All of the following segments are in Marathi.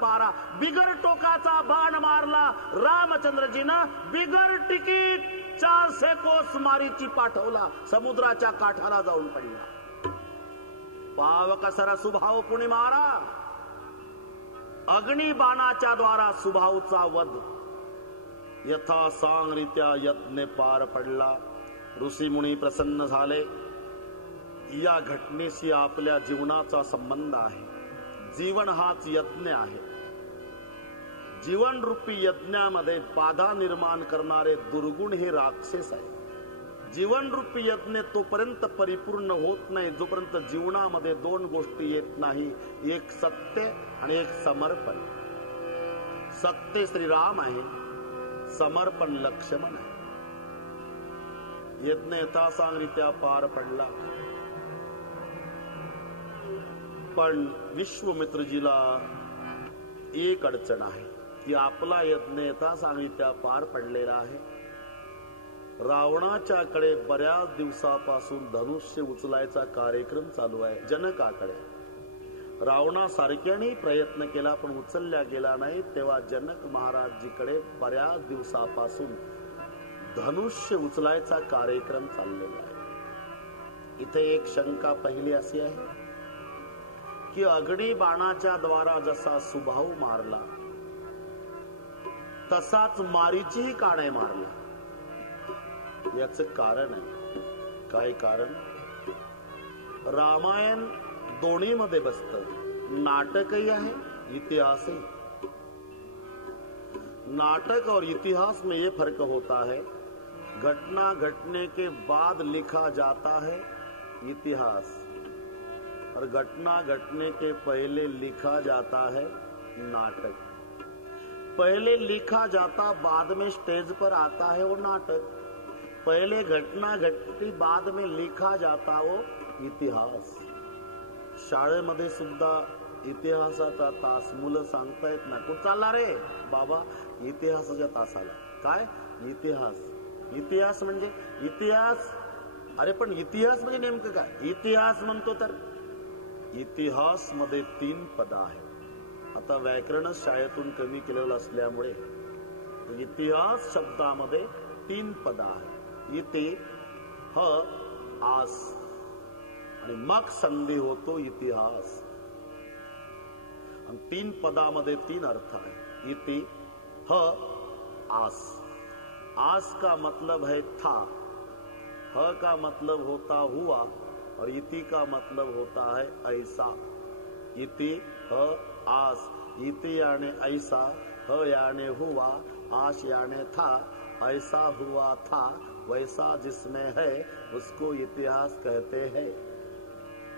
पारा, बिगर टोकाचा बाण मारला रामचंद्रजीनं, बिगर तिकीट 400 कोस मारीची पाठवला, समुद्राच्या काठाला जाऊन पडला. पाव कसरा सुभाव पुणे मारा, अग्निबाणाच्या द्वारा सुभावचा वध यथा सांगरित्या यज्ञ पार पडला. ऋषी मुनी प्रसन्न झाले. या घटनेशी आपल्या जीवनाचा संबंध आहे. जीवन हाच यज्ञ आहे. जीवन रूपी यज्ञामध्ये बाधा निर्माण करणारे दुर्गुण हे राक्षस आहे. जीवन रूपी यज्ञ तोपर्यंत परिपूर्ण होत नाही जोपर्यंत जीवनामध्ये दोन गोष्टी येत नाही, एक सत्य आणि एक समर्पण. सत्य श्रीराम आहे, समर्पण लक्ष्मण आहे. यज्ञ यथासांगरित्या पार पडला, पण विश्वामित्रजीला एक अडचण आहे की आपला यज्ञ यथासांगरित्या पार पडलेला आहे. रावणाच्याकडे बऱ्याच दिवसापासून धनुष्य उचलायचा कार्यक्रम चालू आहे. जनकाकडे रावणासारख्याने प्रयत्न केला पण उचलल्या गेला नाही. तेव्हा जनक महाराजजीकडे बऱ्याच दिवसापासून धनुष्य उचलायचा कार्यक्रम चाललेला आहे. इथे एक शंका पहिली अशी आहे की अग्नी बाणाच्या द्वारा जसा सुभाव मारला तसाच मारीचीही का नाही मारला. याच कारण आहे. काय कारण? रामायण दोन्ही मध्ये बसतं. नाटकही आहे, इतिहासही. नाटक और इतिहास में ये फर्क होता है, घटना घटने के बाद लिखा जाता है इतिहास, और घटना घटने के पहले लिखा जाता है नाटक. पहले लिखा जाता बाद में स्टेज पर आता है वो नाटक. पहले घटना घटती बाद में लिखा जाता वो इतिहास. शाळेमध्ये सुद्धा इतिहासाचा तास मुलं सांगतायत ना, कुठं चालला रे बाबा? इतिहासाच्या तासाला. काय इतिहास? इतिहास म्हणजे इतिहास. अरे पण इतिहास म्हणजे नेमकं काय? इतिहास म्हणतो तर इतिहास मध्ये 3 पद आहेत. आता व्याकरण शाळेतून कमी केलेलं असल्यामुळे इतिहास शब्दामध्ये 3 पद आहेत. इति, ह, आस, आणि मग संधी होतो इतिहास. 3 पदामध्ये 3 अर्थ आहे. इति, ह, आस. आस का मतलब है था, ह का मतलब होता हुआ, और इति का मतलब होता है ऐसा. इति, ह, आस. इति यानी ऐसा, ह यानी हुआ, आस यानी था. ऐसा हुआ था, वैसा जिसमें है उसको इतिहास कहते हैं.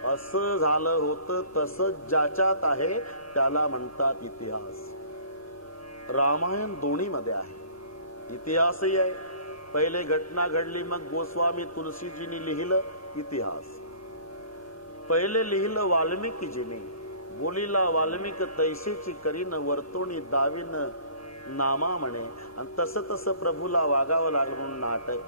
असं झालं होतं तसंच ज्याच्यात आहे त्याला म्हणतात इतिहास. रामायण दोन्ही मध्ये आहे. इतिहासही आहे. पहिले घटना घडली, मग गोस्वामी तुलसीजींनी लिहिलं इतिहास. पहिले लिहिलं वाल्मिकीजींनी, बोलीला वाल्मिक तैसेची करीन, वर्तोणी दावीन नामा म्हणे. आणि तसं तसं प्रभूला वागावं लागलं नाटक.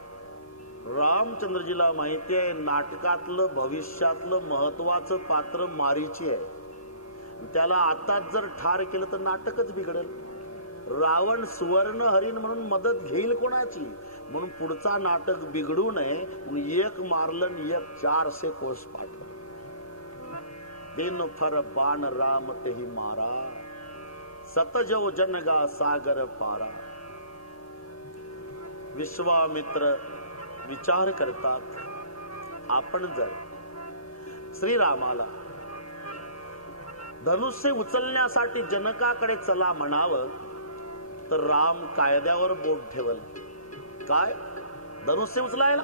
रामचंद्रजीला माहिती आहे नाटकातलं भविष्यातलं महत्वाचं पात्र मारीची आहे. त्याला आताच जर ठार केलं तर नाटकच बिघडेल. रावण सुवर्ण हरिण म्हणून मदत घेईल कोणाची? म्हणून पुढचा नाटक बिघडू नये म्हणून एक मारलं, एक 400 कोस पाठवलं. दिन फर बाण राम तेही मारा, सतजो जनगा सागर पारा. विश्वामित्र विचार करतात, आपण जर श्रीरामाला धनुष्य उचलण्यासाठी जनकाकडे चला म्हणावं तर राम कायद्यावर बोट ठेवल. काय? धनुष्य उचलायला?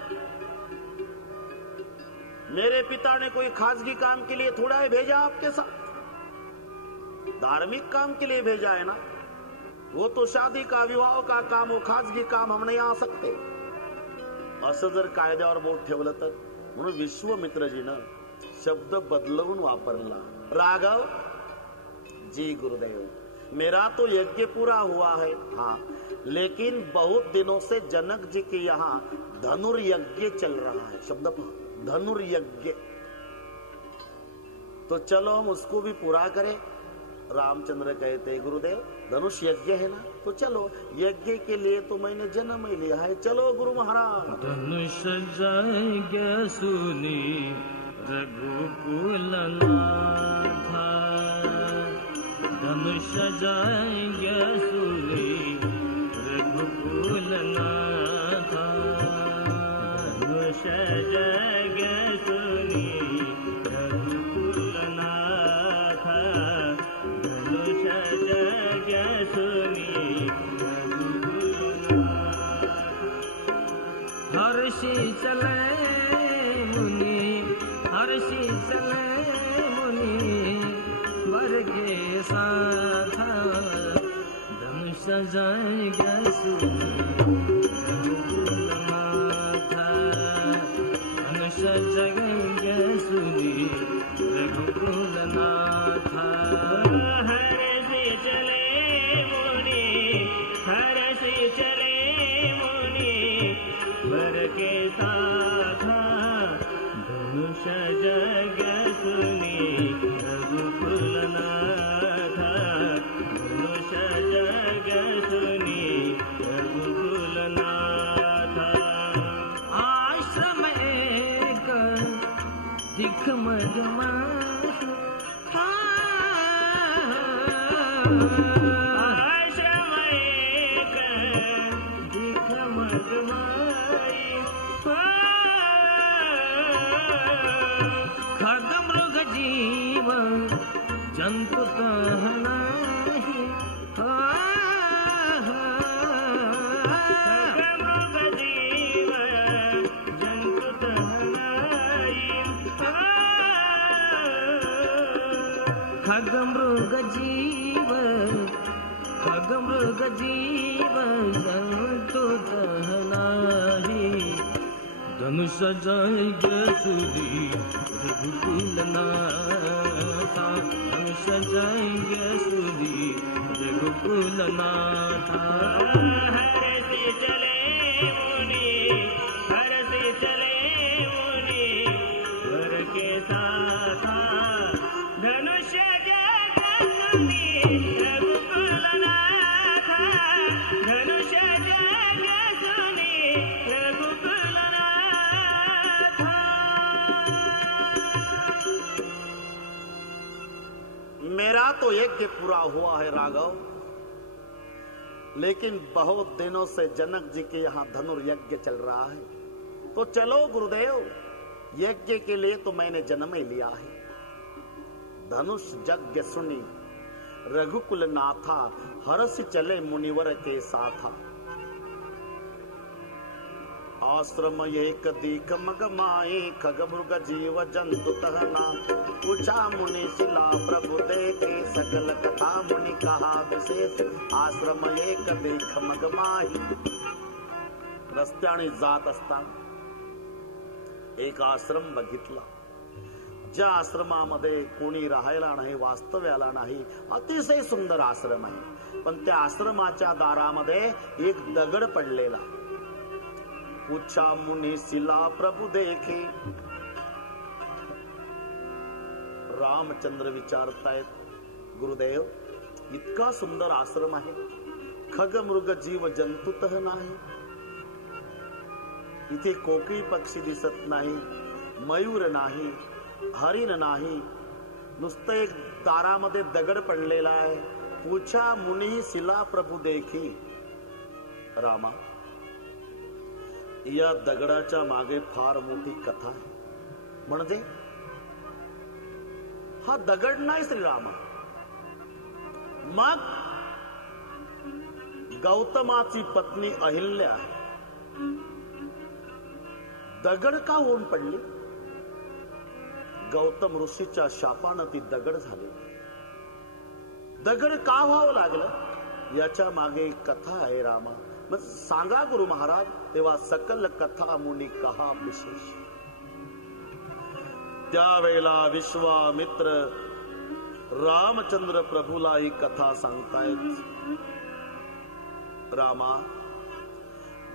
मेरे पिता ने कोई खासगी काम के लिए थोड़ा ही भेजा आपके साथ, धार्मिक काम के लिए भेजा है ना. वो तो शादी का, विवाह का काम, वो खासगी काम हम नहीं आ सकते. असं जर कायद्यावर बोट ठेवलं तर. म्हणून विश्वामित्रजीनं शब्द बदलवून वापरला. राघव जी गुरुदेव, मेरा तो यज्ञ पूरा हुआ है, हाँ, लेकिन बहुत दिनों से जनक जी के यहाँ धनुर्यज्ञ चल रहा है. शब्द धनुर्यज्ञ. तो चलो हम उसको भी पूरा करें. रामचंद्र कहते गुरुदेव धनुष यज्ञ है ना, तो चलो, यज्ञ के लिए तो मैंने जन्म ही लिया है, चलो गुरु महाराज। धनुष यज्ञ सुनी रघुकुल नाथा, धनुष यज्ञ सुनी रघुकुल नाथा, धनुष यज्ञ सुनी रघुकुल नाथा, धनुष यज्ञ सुनी रघुकुल नाथा। हर्षि चले मुनि, हर्षि चले मुनि वर के साथा, धनुष यज्ञ सुनी रघुकुल नाथा, धनुष यज्ञ सुनी रघुकुल नाथा। हर्षि चले मुनि, हर्षि चले मुनि वर के साथा, धनुष यज्ञ सुनी रघुकुल नाथा, धनुष यज्ञ सुनी रघुकुल नाथा। आश्रम एक दिखमग माही, आश्रम एक दिखमग माही, खग मृग जीव जंतु तह नाही, खग मृग जीव जंतु तह नाही, खग मृग जीव, खग मृग जीव जंतु तह नाही, धनुष यज्ञ सुनी रघुकुल नाथा, धनुष यज्ञ सुनी रघुकुल नाथा। हर्षि चले मुनि, हर्षि चले मुनि वर के साथा, धनुष यज्ञ सुनी रघुकुल नाथा, धनुष यज्ञ सुनी रघुकुल नाथा। मेरा तो यज्ञ पूरा हुआ है राघव, लेकिन बहुत दिनों से जनक जी के यहाँ धनुर्यज्ञ चल रहा है, तो चलो गुरुदेव, यज्ञ के लिए तो मैंने जन्म ही लिया है। धनुष यज्ञ सुनी रघुकुल नाथा, हर्ष चले मुनिवर के साथा। आश्रम एक दीख मग माए, खग मृग जीव जंतु तहना, पूछा मुनि शिला प्रभु देखे, सकल कथा मुनि कहा विशेष। आश्रम एक दीख मग माही, रस्त्याने जात असताना एक आश्रम बघितला, ज्या आश्रमामध्ये कोणी राहायला नाही, वास्तव्याला नाही, अतिशय सुंदर आश्रम आहे, पण त्या आश्रमाच्या दारामध्ये एक दगड पडलेला। पूछा मुनि शिला प्रभु देखे, रामचंद्र विचारतायत गुरुदेव इतका सुंदर आश्रम आहे, खग मृग जीव जंतुतः नाही, इथे कोकिळ पक्षी दिसत नाही, मयूर नाही, हरिण नाही, नुसतं एक दारामध्ये दगड पडलेला आहे। पूछा मुनी शिला प्रभु देखी, रामा या दगडाच्या मागे फार मोठी कथा आहे, म्हणजे हा दगड नाही श्रीरामा, मग गौतमाची पत्नी अहिल्या दगड का होऊन पडली? गौतम ऋषीच्या शापानं ती दगड झाली। दगड का व्हावं लागलं याच्या मागे कथा आहे रामा, मग सांगा गुरु महाराज। तेव्हा सकल कथा मुनी कहा विशेष। त्यावेळेला विश्वामित्र रामचंद्र प्रभूला ही कथा सांगतायत। रामा,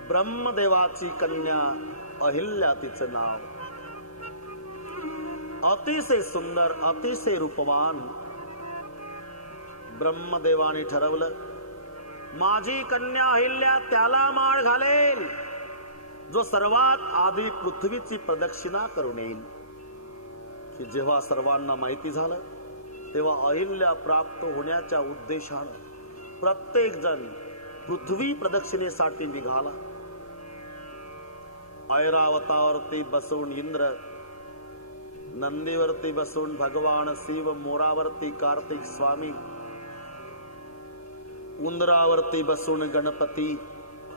ब्रह्मदेवाची कन्या अहिल्या तिचं नाव, अतिशय सुंदर, अतिशय रूपवान, ब्रह्मदेवाने ठरवलं, माझी कन्या अहिल्या त्याला माळ घालेल जो सर्वात आधी पृथ्वीची प्रदक्षिणा करून येईल. की जेव्हा सर्वांना माहिती झालं तेव्हा अहिल्या प्राप्त होण्याच्या उद्देशानं प्रत्येक जण पृथ्वी प्रदक्षिणेसाठी निघाला. ऐरावतावरती बसून इंद्र, नंदीवरती बसून भगवान शिव, मोरावरती कार्तिक स्वामी, उंदरावरती बसून गणपती,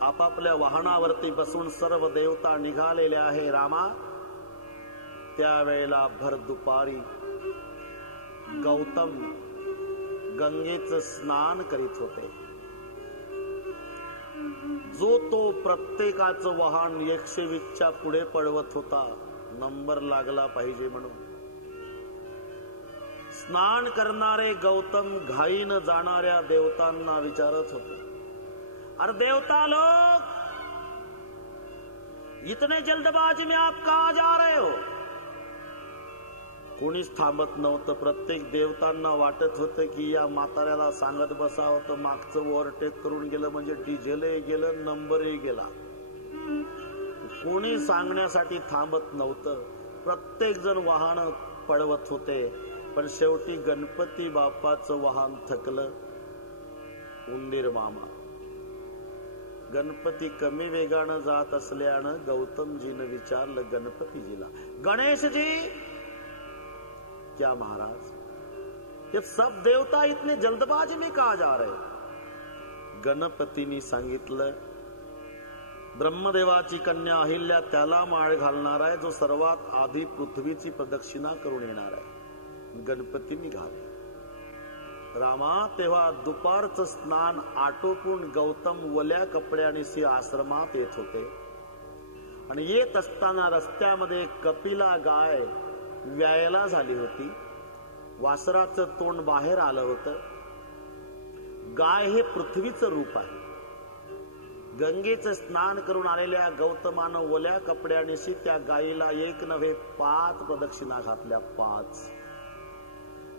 आपापल्या वाहनावरती बसून सर्व देवता निघालेले आहे. रामा, त्यावेळेला भर दुपारी गौतम गंगेचं स्नान करीत होते. जो तो प्रत्येकाचं वाहन 120च्या पुढे पळवत होता, नंबर लागला पाहिजे म्हणून. स्नान करणारे गौतम घाईनं जाणाऱ्या देवतांना विचारत होते, अरे देवता लोग, इतने जल्दबाजी में आप कहां जा रहे हो? कोणीच थांबत नव्हतं. प्रत्येक देवतांना वाटत होतं की या म्हाताऱ्याला सांगत बसावं तर मागचं ओव्हरटेक करून गेलं म्हणजे डिझेलही गेलं, नंबरही गेला. कोणी सांगण्यासाठी थांबत नव्हतं. प्रत्येक जण वाहन पळवत होते. पण शेवटी गणपती बाप्पाचं वाहन थकलं. उंदीर मामा. गणपती कमी वेगानं जात असल्यानं गौतमजीनं विचारलं गणपतीजीला, गणेशजी, क्या महाराज, ये सब देवता इतने जल्दबाजी में कहा जा रहे? गणपतींनी सांगितलं, ब्रह्मदेवाची कन्या अहिल्या त्याला माळ घालणार आहे जो सर्वात आधी पृथ्वीची प्रदक्षिणा करून येणार आहे. गणपती निघाले. रामा, तेव्हा दुपारचं स्नान आटोपून गौतम वल्या कपड्यानिशी आश्रमात येत होते. आणि येत असताना रस्त्यामध्ये कपिला गाय व्यायला झाली होती. वासराचं तोंड बाहेर आलं होतं. गाय हे पृथ्वीचं रूप आहे. गंगेचं स्नान करून आलेल्या गौतमानं ओल्या कपड्यानिशी त्या गायीला 1 नव्हे 5 प्रदक्षिणा घातल्या. 5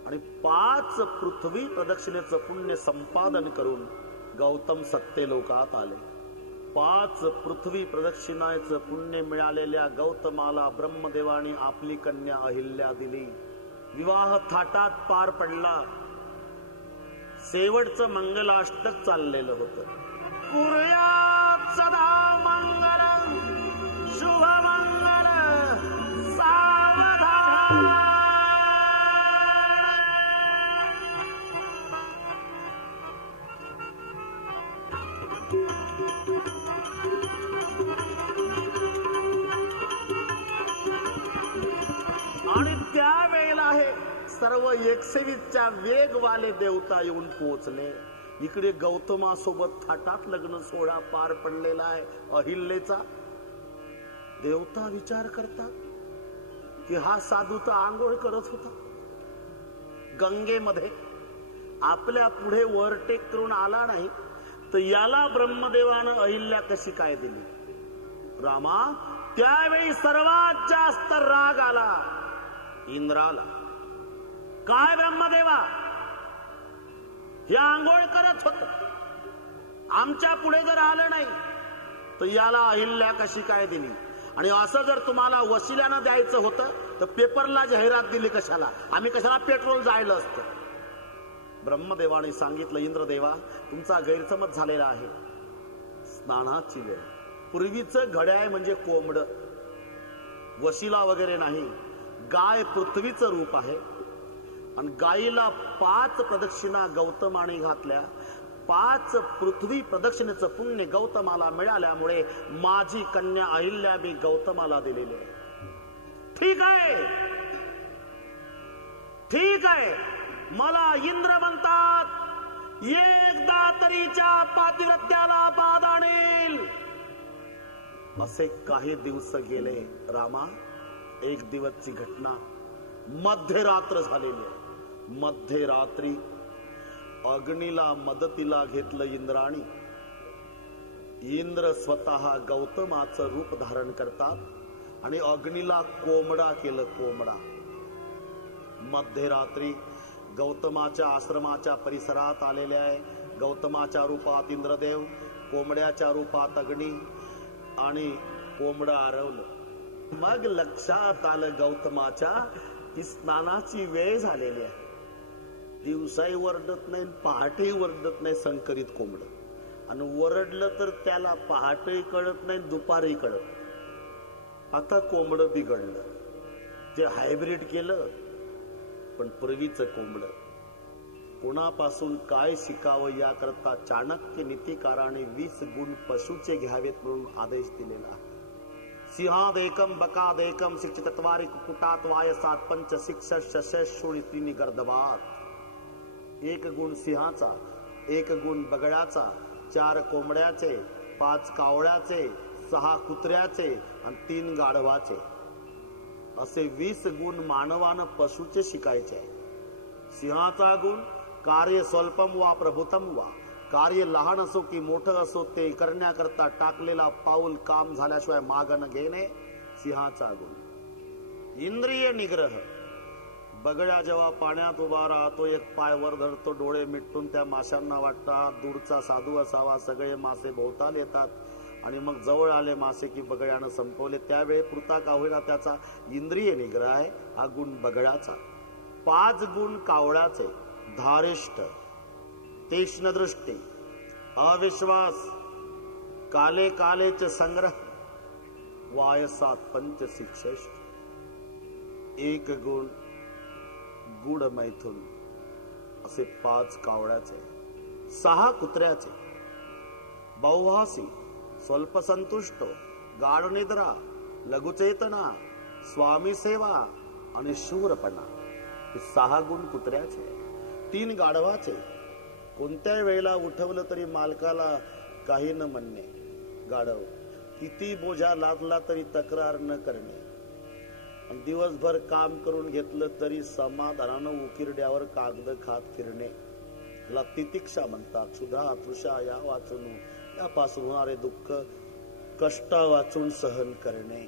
आणि 5 पृथ्वी प्रदक्षिणेचं पुण्य संपादन करून गौतम सत्यलोकात आले. 5 पृथ्वी प्रदक्षिणाचं पुण्य मिळालेल्या गौतमाला ब्रह्मदेवाने आपली कन्या अहिल्या दिली. विवाह थाटात पार पडला. शेवटचं मंगलाष्टक चाललेलं होतं. कुर्यात सदा मंगल शुभ मंगल सावधान. आणि त्यावेळेला हे सर्व 120च्या वेगवाले देवता येऊन पोहोचले. इकडे गौतमासोबत थाटात लग्न सोहळा पार पडलेला आहे अहिल्याचा. देवता विचार करतात की हा साधू तर आंघोळ करत होता गंगेमध्ये, आपल्या पुढे ओव्हरटेक करून आला नाही, तर याला ब्रह्मदेवानं अहिल्या कशी काय दिली? रामा, त्यावेळी सर्वात जास्त राग आला इंद्राला. काय ब्रह्मदेवा, हे आंघोळ करत होत, आमच्या पुढे जर आलं नाही तर याला अहिल्या कशी काय दिली? आणि असं जर तुम्हाला वशिल्यानं द्यायचं होतं तर पेपरला जाहिरात दिली कशाला? आम्ही कशाला पेट्रोल जायला असतं? ब्रह्मदेवाने सांगितलं, इंद्रदेवा, तुमचा गैरसमज झालेला आहे. स्नानाची वेळ, पूर्वीचं घड्याळ म्हणजे कोंबड, वशिला वगैरे नाही. गाय पृथ्वीचं रूप आहे. आणि गायीला 5 प्रदक्षिणा गौतमाने घातल्या. 5 पृथ्वी प्रदक्षिणेचं पुण्य गौतमाला मिळाल्यामुळे माझी कन्या अहिल्या मी गौतमाला दिलेली आहे. ठीक आहे, ठीक आहे, मला इंद्र म्हणतात, एकदा तरीच्या पातिव्रत्याला बाध आणेल. असे काही दिवस गेले. रामा, एक दिवसची घटना, मध्यरात्र झालेली आहे. मध्यरात्री अग्नीला मदतीला घेतलं इंद्राणी. इंद्र स्वतः गौतमाचं रूप धारण करतात आणि अग्नीला कोंबडा केलं. कोंबडा मध्यरात्री गौतमाच्या आश्रमाच्या परिसरात आलेले आहे. गौतमाच्या रूपात इंद्रदेव, कोंबड्याच्या रूपात अग्नी आणि कोंबडं आरवलं. मग लक्षात आलं गौतमाच्या की स्नानाची वेळ झालेली आहे. दिवसाही वरडत नाही, पहाटेही वरडत नाही संकरित कोंबड. आणि वरडलं तर त्याला पहाटेही कळत नाही, दुपारही कळत. आता कोंबड बिघडलं, ते हायब्रिड केलं. पण पूर्वीचं कोंबड कोणापासून काय शिकावं याकरता चाणक्य नीतिकाराने 20 गुण पशुचे घ्यावेत म्हणून आदेश दिलेला आहे. सिंहादेकम बकादेकम शिक्षितत्वारी कुकुटात वायसात पंच शिक्षक शशेषुणी गर्दवात. 1 गुण सिंहाचा, 1 गुण बगळ्याचा, 4 कोंबड्याचे, 5 कावळ्याचे, 6 कुत्र्याचे आणि 3 गाढवाचे, असे 20 गुण मानवानं पशुचे शिकायचे आहे. सिंहाचा गुण कार्य स्वल्पम वा प्रभुतम वा, कार्य लहान असो की मोठं असो ते करण्याकरता टाकलेला पाऊल काम झाल्याशिवाय माग न घेणे सिंहाचा गुण. इंद्रिय निग्रह, बगळ्या जेव्हा पाण्यात उभा राहतो, एक पाय वर धरतो, डोळे मिटून त्या माशांना वाटतात दूरचा साधू असावा. सगळे मासे भोवताल येतात आणि मग जवळ आले मासे की बगळ्यानं संपवले. त्यावेळी पुरता का होईना त्याचा इंद्रिय निग्रह आहे, हा गुण बगळ्याचा. 5 गुण कावळ्याचे, धारिष्ठ, तीक्ष्ण दृष्टी, अविश्वास, काले कालेचे संग्रह, वायसात पंच शिक्षेष्ठ. 1 गुण गुढ मैथुन, असे 5 कावळ्याचे, 6 कुत्र्याचे, बहुभासी, स्वल्प संतुष्ट, गाढ निद्रा, लघुचेतना, स्वामी सेवा आणि शूरपणा. 6 गुण कुत्र्याचे, 3 गाढवाचे. कोणत्या वेळेला उठवलं तरी मालकाला काही न म्हणणे. गाढव किती बोजा लादला तरी तक्रार न करणे. दिवसभर काम करून घेतलं तरी समाधानानं उकिरड्यावर कागद खात फिरणे. ला तितिक्षा म्हणतात. क्षुधा तृषा या वाचून, यापासून होणारे दुःख कष्ट वाचून सहन करणे.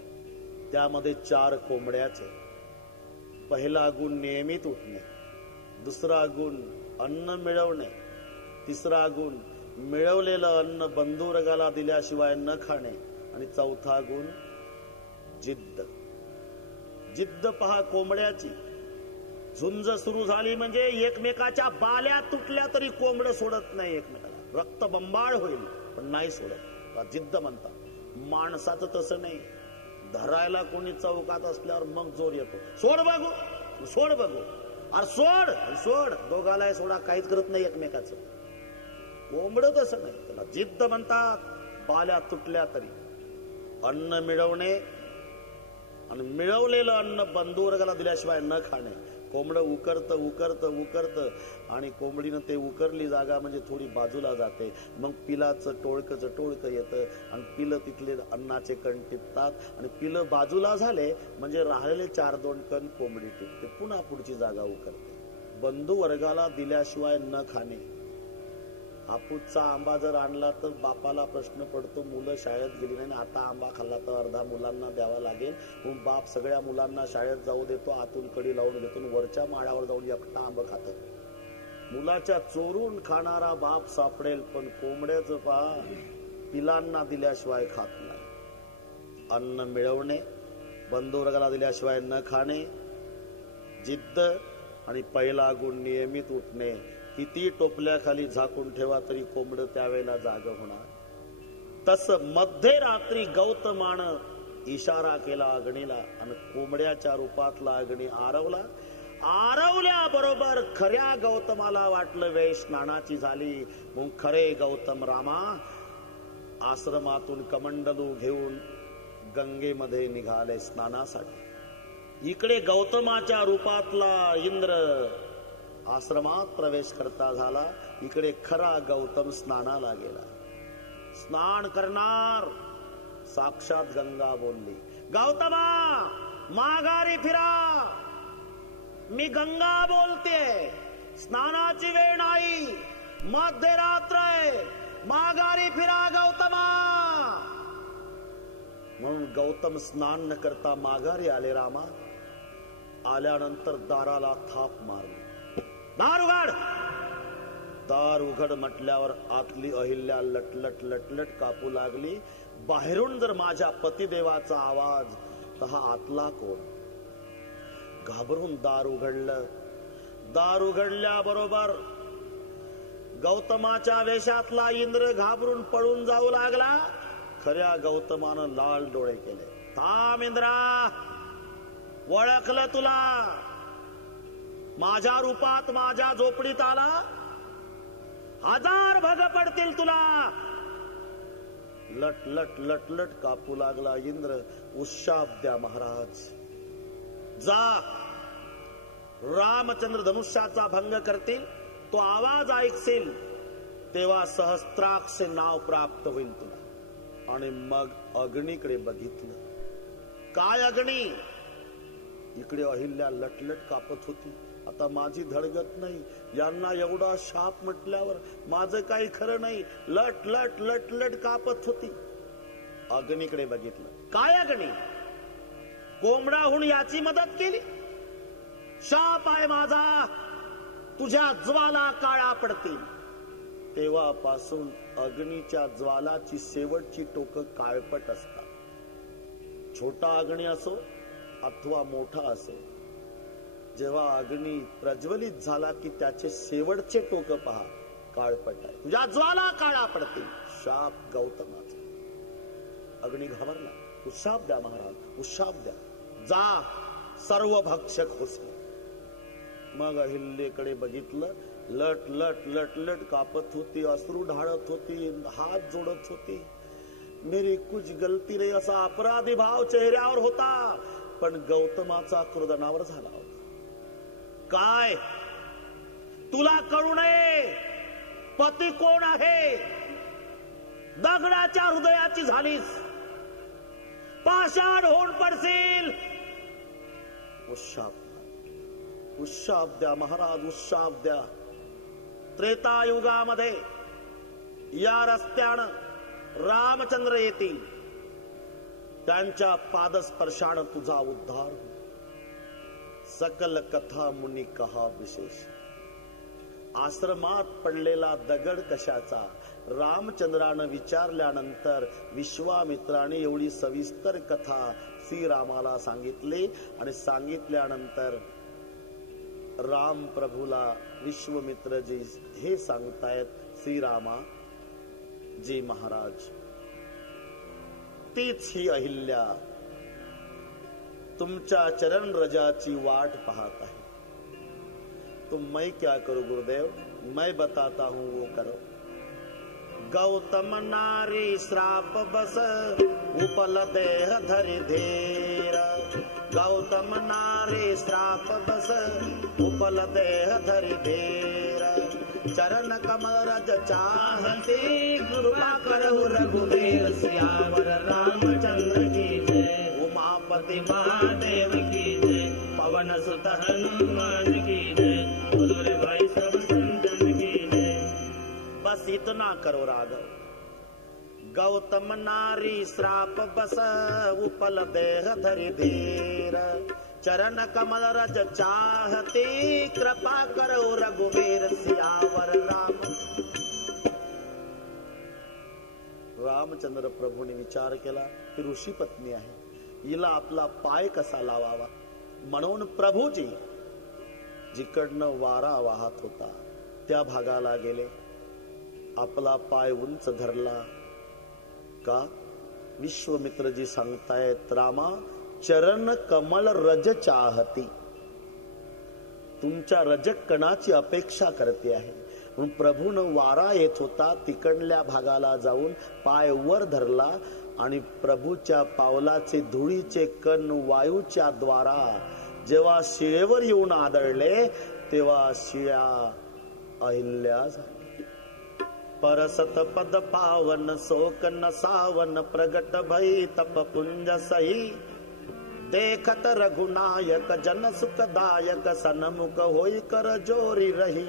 त्यामध्ये 4 कोंबड्याचे. पहिला गुण नियमित उठणे, दुसरा गुण अन्न मिळवणे, तिसरा गुण मिळवलेलं अन्न बंधुवर्गाला दिल्याशिवाय न खाणे आणि चौथा गुण जिद्द. जिद्द पहा कोंबड्याची. झुंज सुरू झाली म्हणजे एकमेकाच्या बाल्या तुटल्या तरी कोंबड सोडत नाही एकमेकाला. रक्त बंबाळ होईल पण नाही सोडत. जिद्द म्हणतात. माणसाचं तसं नाही. धरायला कोणी चौकात असल्यावर मग जोर येतो. सोड बघू, सोड बघू, अरे सोड सोड, दोघाला सोडा, काहीच करत नाही एकमेकाचं. कोंबड तसं नाही. त्याला जिद्द म्हणतात. बाल्या तुटल्या तरी अन्न मिळवणे आणि मिळवलेलं अन्न बंधुवर्गाला दिल्याशिवाय न खाणे. कोंबड उकरत उकरत उकरत आणि कोंबडीनं ते उकरली जागा म्हणजे थोडी बाजूला जाते. मग पिलाचं टोळकं येतं आणि पिलं तिथले अन्नाचे कण टिपतात आणि पिलं बाजूला झाले म्हणजे राहिलेले 4-2 कण कोंबडी टिपते. पुन्हा पुढची जागा उकरते. बंधुवर्गाला दिल्याशिवाय न खाणे. हापूसचा आंबा जर आणला तर बापाला प्रश्न पडतो, मुलं शाळेत गेली नाही, आता आंबा खाल्ला तर अर्धा मुलांना द्यावा लागेल. मग बाप सगळ्या मुलांना शाळेत जाऊ देतो, आतून कडी लावून घेतो, वरच्या माळ्यावर जाऊन एकटा आंबा खात. मुलाच्या चोरून खाणारा बाप सापडेल, पण कोंबड्याचं पहा पिलांना दिल्याशिवाय खात नाही. अन्न मिळवणे, बंधुवर्गाला दिल्याशिवाय न खाणे, जिद्द आणि पहिला गुण नियमित उठणे. किती टोपल्याखाली झाकून ठेवा तरी कोंबड त्यावेळेला जाग होणार. तस मध्यरात्री गौतमानं इशारा केला अग्नीला आणि कोंबड्याच्या रूपातला अग्नी आरवला. आरवल्याबरोबर खऱ्या गौतमाला वाटलं वेळ स्नानाची झाली. मग खरे गौतम रामा आश्रमातून कमंडलू घेऊन गंगेमध्ये निघाले स्नानासाठी. इकडे गौतमाच्या रूपातला इंद्र आश्रमात प्रवेश करता झाला. इकडे खरा गौतम स्नानाला गेला. स्नान करणार. साक्षात गंगा बोलली, गौतमा माघारी फिरा, मी गंगा बोलते. स्नानाची वेळ नाही, मध्यरात्र आहे, माघारी फिरा गौतमा. म्हणून गौतम स्नान न करता माघारी आले. रामा आल्यानंतर दाराला थाप मारली. दार उघड. दार उघड म्हटल्यावर आतली अहिल्या लटलट लटलट कापू लागली. बाहेरून जर माझ्या पतिदेवाचा आवाज तर हा आतला कोण? घाबरून दार उघडलं. दार उघडल्याबरोबर गौतमाच्या वेशातला इंद्र घाबरून पळून जाऊ लागला. खऱ्या गौतमानं लाल डोळे केले. थांब इंद्रा, ओळखलं तुला. माझ्या रूपात माझ्या झोपडीत आला. 1000 भग पडतील तुला. लट लट लट लट कापू लागला इंद्र. उशाप द्या महाराज. जा, रामचंद्र धनुष्याचा भंग करतील, तो आवाज ऐकशील तेव्हा सहस्त्राक्ष नाव प्राप्त होईल तुला. आणि मग अग्नीकडे बघितलं. काय अग्नी? इकडे अहिल्या लटलट कापत होती. आता माझी धडगत नाही. यांना एवढा शाप म्हटल्यावर माझं काही खरं नाही. लट लट लट लट कापत होती. अग्नीकडे बघितलं. काय अग्नी? कोंबडाहून याची मदत केली. शाप आहे माझा, तुझ्या ज्वाला काळा पडतील. तेव्हापासून अग्नीच्या ज्वालाची शेवटची टोकं काळपट असतात. छोटा अग्नी असो अथवा मोठा असो, जेव्हा अग्नी प्रज्वलित झाला की त्याचे शेवटचे टोकं पहा, काळपट आहे. तुझ्या ज्वाला काळा पडतील. शाप गौतमाचा. अग्नी घाबरला. उशाप द्या महाराज, उशाप द्या. जा, सर्व भक्षक होशील. मग अहिल्येकडे बघितलं. लट लट लट लट कापत होती. अश्रू ढाळत होती. हात जोडत होती. मेरी कुछ गलती नाही असा अपराधी भाव चेहऱ्यावर होता. पण गौतमाचा क्रोध अनावर झाला होता. काय तुला कळू नये पती कोण आहे? दगडाच्या हृदयाची झालीस, पाषाण होऊन पडशील. उशाप द्या महाराज, उशाप द्या. त्रेतायुगामध्ये या रस्त्यानं रामचंद्र येतील. त्यांच्या पादस्पर्शानं तुझा उद्धार हो. सकल कथा मुनी कहा विशेष. आश्रमात पडलेला दगड कशाचा? रामचंद्रानं विचारल्यानंतर विश्वामित्राने एवढी सविस्तर कथा श्रीरामाला सांगितली. आणि सांगितल्यानंतर राम प्रभूला विश्वामित्रजी हे सांगतायत, श्रीरामा जी महाराज, तीच ही अहिल्या तुमच्या चरण रजाची वाट पाहत आहे. तो मैं क्या करूं गुरुदेव? मैं बताता हूं, वो करो. गौतम नारी श्राप बस उपल देह धरि धीर. गौतम नारी श्राप बस उपल देह धरि धीर. चरण कमल रज चाहती कृपा करहु रघुवीर. सियावर रामचंद्र की जय. उमापति महादेव की जय. पवन सुत हनुमान की जय. मधुर भाई सब संतन की जय. बस इतना करो राघव. गौतम नारी श्राप बस उपल देह धरि धीर. चरण कमल रज चाहती कृपा करो रघुवीर. सियावर रामचंद्र प्रभूने विचार केला की ऋषी पत्नी आहे, हिला आपला पाय कसा लावावा. म्हणून प्रभूजी जिकडनं वारा वाहत होता त्या भागाला गेले. आपला पाय उंच धरला. का? विश्वामित्रजी सांगतायत, रामा चरण कमल रज चाहती, तुमच्या रजक कणाची अपेक्षा करते आहे. म्हणून प्रभून वारा येत होता, तिकडल्या भागाला जाऊन पाय वर धरला आणि प्रभूच्या पावलाचे धुळीचे कण वायूच्या द्वारा जेव्हा शिळेवर येऊन आदळले तेव्हा शिळा अहिल्या झाल्या. परसत पद पावन शोक न सावन प्रगट भई तप पुंज सही. देखत रघुनायक जन सुखदायक सन्मुख होई कर जोरी रही.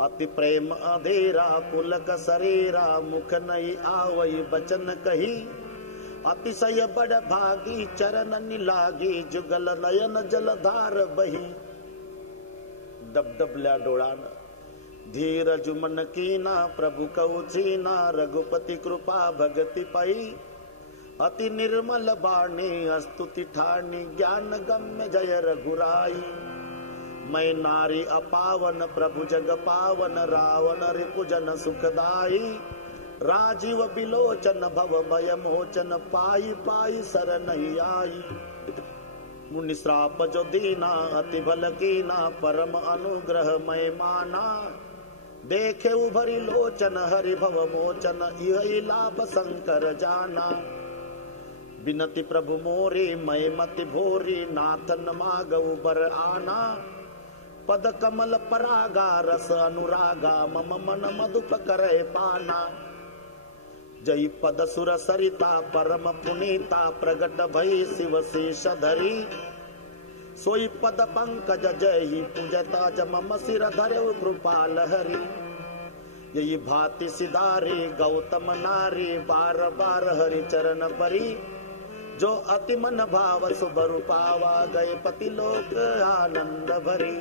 अति प्रेम अधेरा पुलक शरीरा मुख नहीं आवई बचन कही. अतिशय बड़ भागी चरण निलागी जुगल नयन जलधार बही. डब डब ल्या डोळान। धीरज मन कीना प्रभु कऊ चीना, रघुपति कृपा भगति पाई। अति निर्मल बाणी स्तुति ठानी, ज्ञान गम्य जय रघुराई। मैं नारी अपावन प्रभु जग पावन, रावण रिपुजन सुखदाई। राजीव बिलोचन भव भय मोचन, पाई पाई शरण आई। मुनि श्राप जो दीना अति बल कीना, परम अनुग्रह मैं माना। देखे उभरी लोचन हरि भव मोचन, यही लाभ शंकर जाना। बिनति प्रभु मोरे मैं मति भोरी, नाथन मागऊ बर आना। पद कमल परागा रस अनुरागा, मम मन मधुप करे पाना। जय पद सुर सरिता परम पुनीता, प्रगट भई शिव शेष धरी। सोई पद पंकज जय पूजता, मम सिर धरे कृपाल हरि। यही भांति सिधारी गौतम नारी, बार बार हरि चरण परी। जो अति मन भाव सुबरु पावा, गए पति लोक आनंद भरी।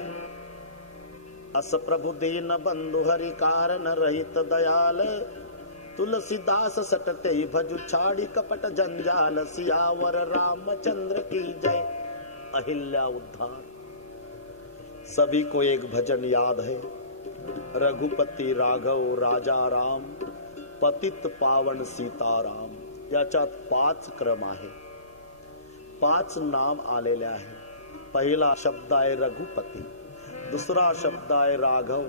अस प्रभु दीन बंधु हरि कारण रहित दयाल। तुलसीदास सटते भजु छाड़ी कपट जंजाल। सियावर रामचंद्र की जय, अहिल्या उद्धार। सभी को एक भजन याद है, रघुपति राघव राजा राम, पतित पावन सीताराम। याच्यात 5 क्रम आहे, 5 नाम आलेले आहे। पहिला शब्द आहे रघुपती, दुसरा शब्द आहे राघव,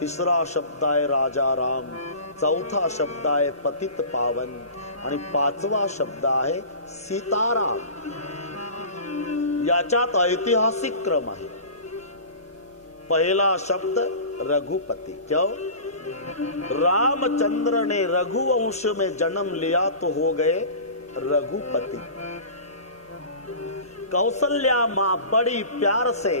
तिसरा शब्द आहे राजा राम, चौथा शब्द आहे पतित पावन आणि 5वा शब्द आहे सीताराम। याच्यात ऐतिहासिक क्रम आहे। पहिला शब्द रघुपति, क्यों? रामचंद्र ने रघुवंश में जन्म लिया तो हो गए रघुपति। कौशल्या मां बड़ी प्यार से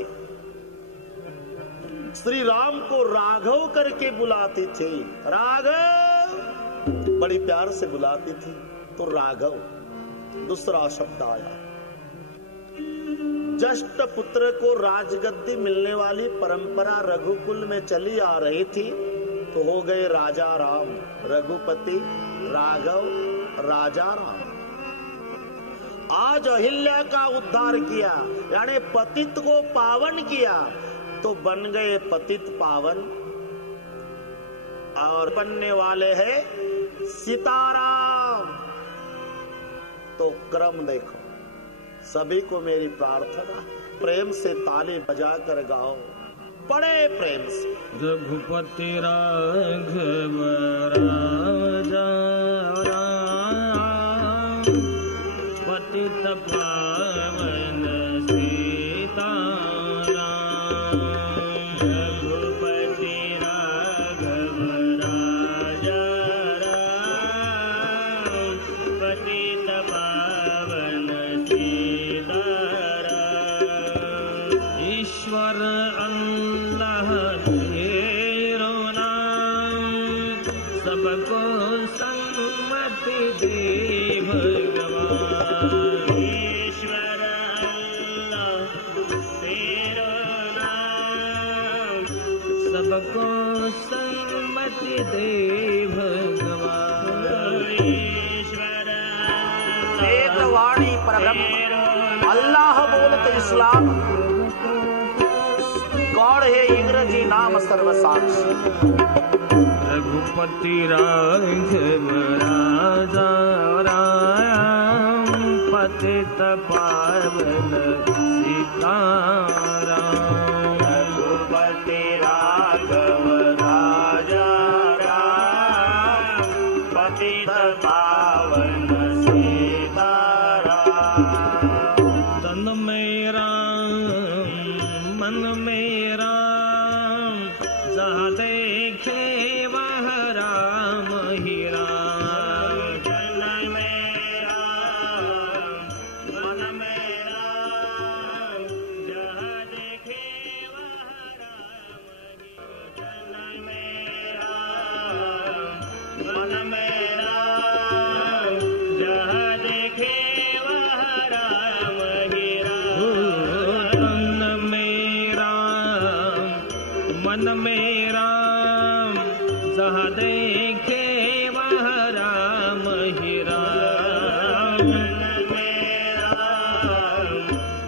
श्री राम को राघव करके बुलाती थी। राघव बड़ी प्यार से बुलाती थी तो राघव दूसरा शब्द आया। जष्ट पुत्र को राजगद्दी मिलने वाली परंपरा रघुकुल में चली आ रही थी तो हो गए राजा राम। रघुपति राघव राजा राम। आज अहिल्या का उद्धार किया, यानी पतित को पावन किया तो बन गए पतित पावन, और बनने वाले हैं सीताराम। तो क्रम देखो। सभी को मेरी प्रार्थना, प्रेम से ताली बजाकर गाओ, बड़े प्रेम से। रघुपति राघव राजा राम, पतित पावन सीताराम। रघुपति राघव राजा राम, पतित पावन सीताराम। ईश्वर सबको सम्मति दे भगवान। ईश्वर अल्लाह तेरा नाम, सबको सम्मति दे भगवान। ईश्वर एक वाणी परब्रह्म, अल्लाह बोलते इस्लाम, गॉड है इंग्रजी नाम सर्वसाक्षी। रघुपति राघव राजा राम, पतित पावन सीताराम। रघुपति राघव राजा राम, पतित पावन सीताराम। तन में राम मन में राम, जहाँ देखे राम ही राम। जन में राम मन में राम, जहाँ देखे वह राम ही। जन में राम मन में राम, जहाँ देखे वह राम ही राम। तन में राम मन में राम जहाँ देखे वह राम ही राम।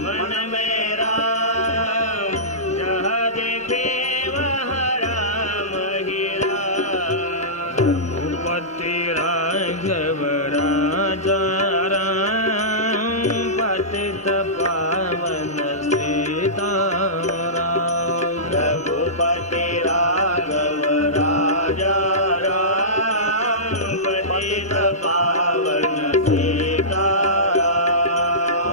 मन में राम जहाँ देखे वह राम ही राम। रघुपति राघव राजा राम पतित पावन सीताराम। रघुपति राघव राजा राम पतित पावन सीताराम।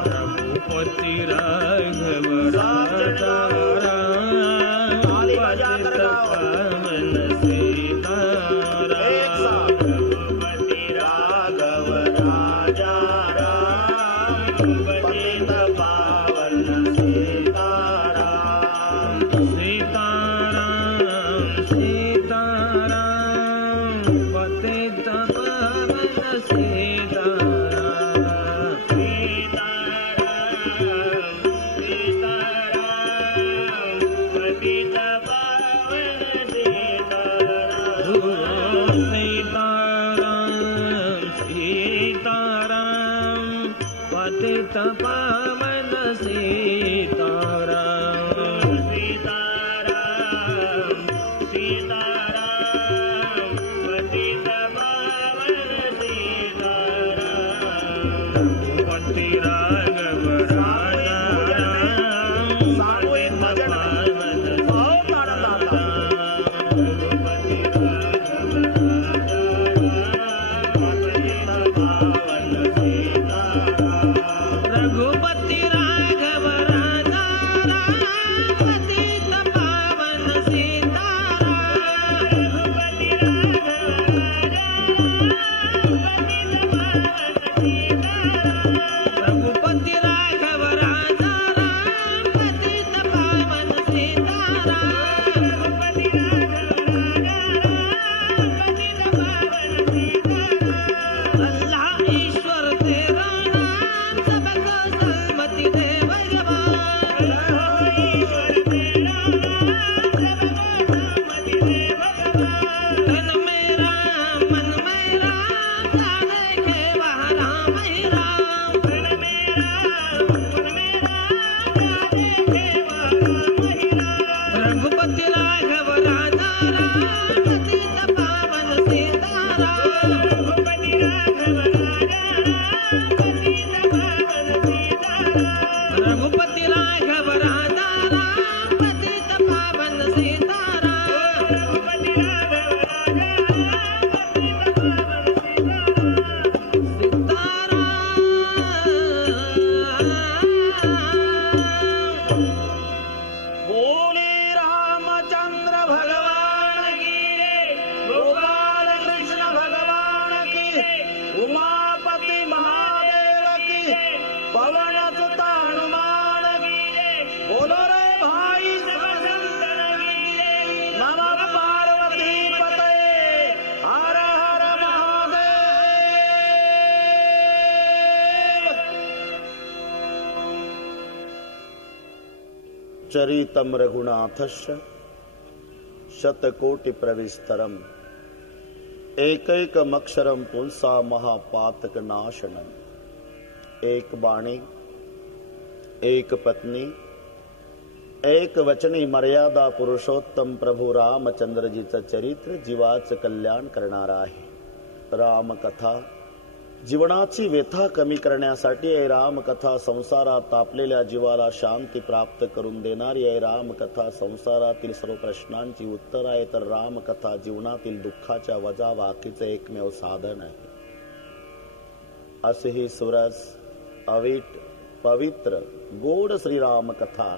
रघुपति राघव राजा राम पतित पावन सीताराम। रघुपति राघव राजा राम पतित पावन सीताराम। सीताराम सीताराम पतित पावन सीताराम। सीताराम सीताराम पतित पावन सीताराम। सीताराम सीताराम पतित पावन सीताराम। सीताराम सीताराम पतित पावन सीताराम। रघुपति राघव राजा राम पतित पावन सीताराम। रघुपति राघव राजा राम पतित पावन सीताराम। रघुपति राघव राजा राम पतित पावन सीताराम। रघुपति राघव राजा राम पतित पावन सीताराम। रघुपति अल्लाह ईश्वर तेरा नाम सबको सन्मति दे भगवान। तन में राम मन में राम जाने के वह राम ही राम। तन में राम मन में राम जाने के वह राम ही राम। रघुपति राघव राजा राम पतित पावन सीताराम। रघुपति राघव राजा राम पतित पावन सीताराम। रघुपति राघव राजा राम पतित पावन सीताराम। रघुपति राघव राजा राम पतित पावन सीताराम। बोले रामचंद्र भगवान की, गोपाल कृष्ण भगवान की, उमापति महादेव की, पवन सुत हनुमान की। बोलो रे भाई शिवशंकर की, नमः पार्वती पते, हर हर महादेव। चरितम रघुनाथस्य शतकोटि प्रविस्तरम, एकैकमक्षरम पुंसा महापातक नाशनम। एक वाणी, एक पत्नी, एक वचनी मर्यादा पुरुषोत्तम प्रभू रामचंद्र जीचं चरित्र जीवाचं कल्याण करणारा आहे. रामकथा जीवनाची व्यथा कमी करण्यासाठी आहे. रामकथा संसारात तापलेल्या जीवाला शांती प्राप्त करून देणारी आहे. रामकथा संसारातील सर्व प्रश्नांची उत्तर आहे. तर रामकथा जीवनातील दुःखाच्या वजावाकीचे एकमेव साधन आहे. असे ही सुरस अवीट पवित्र गोड श्रीराम कथा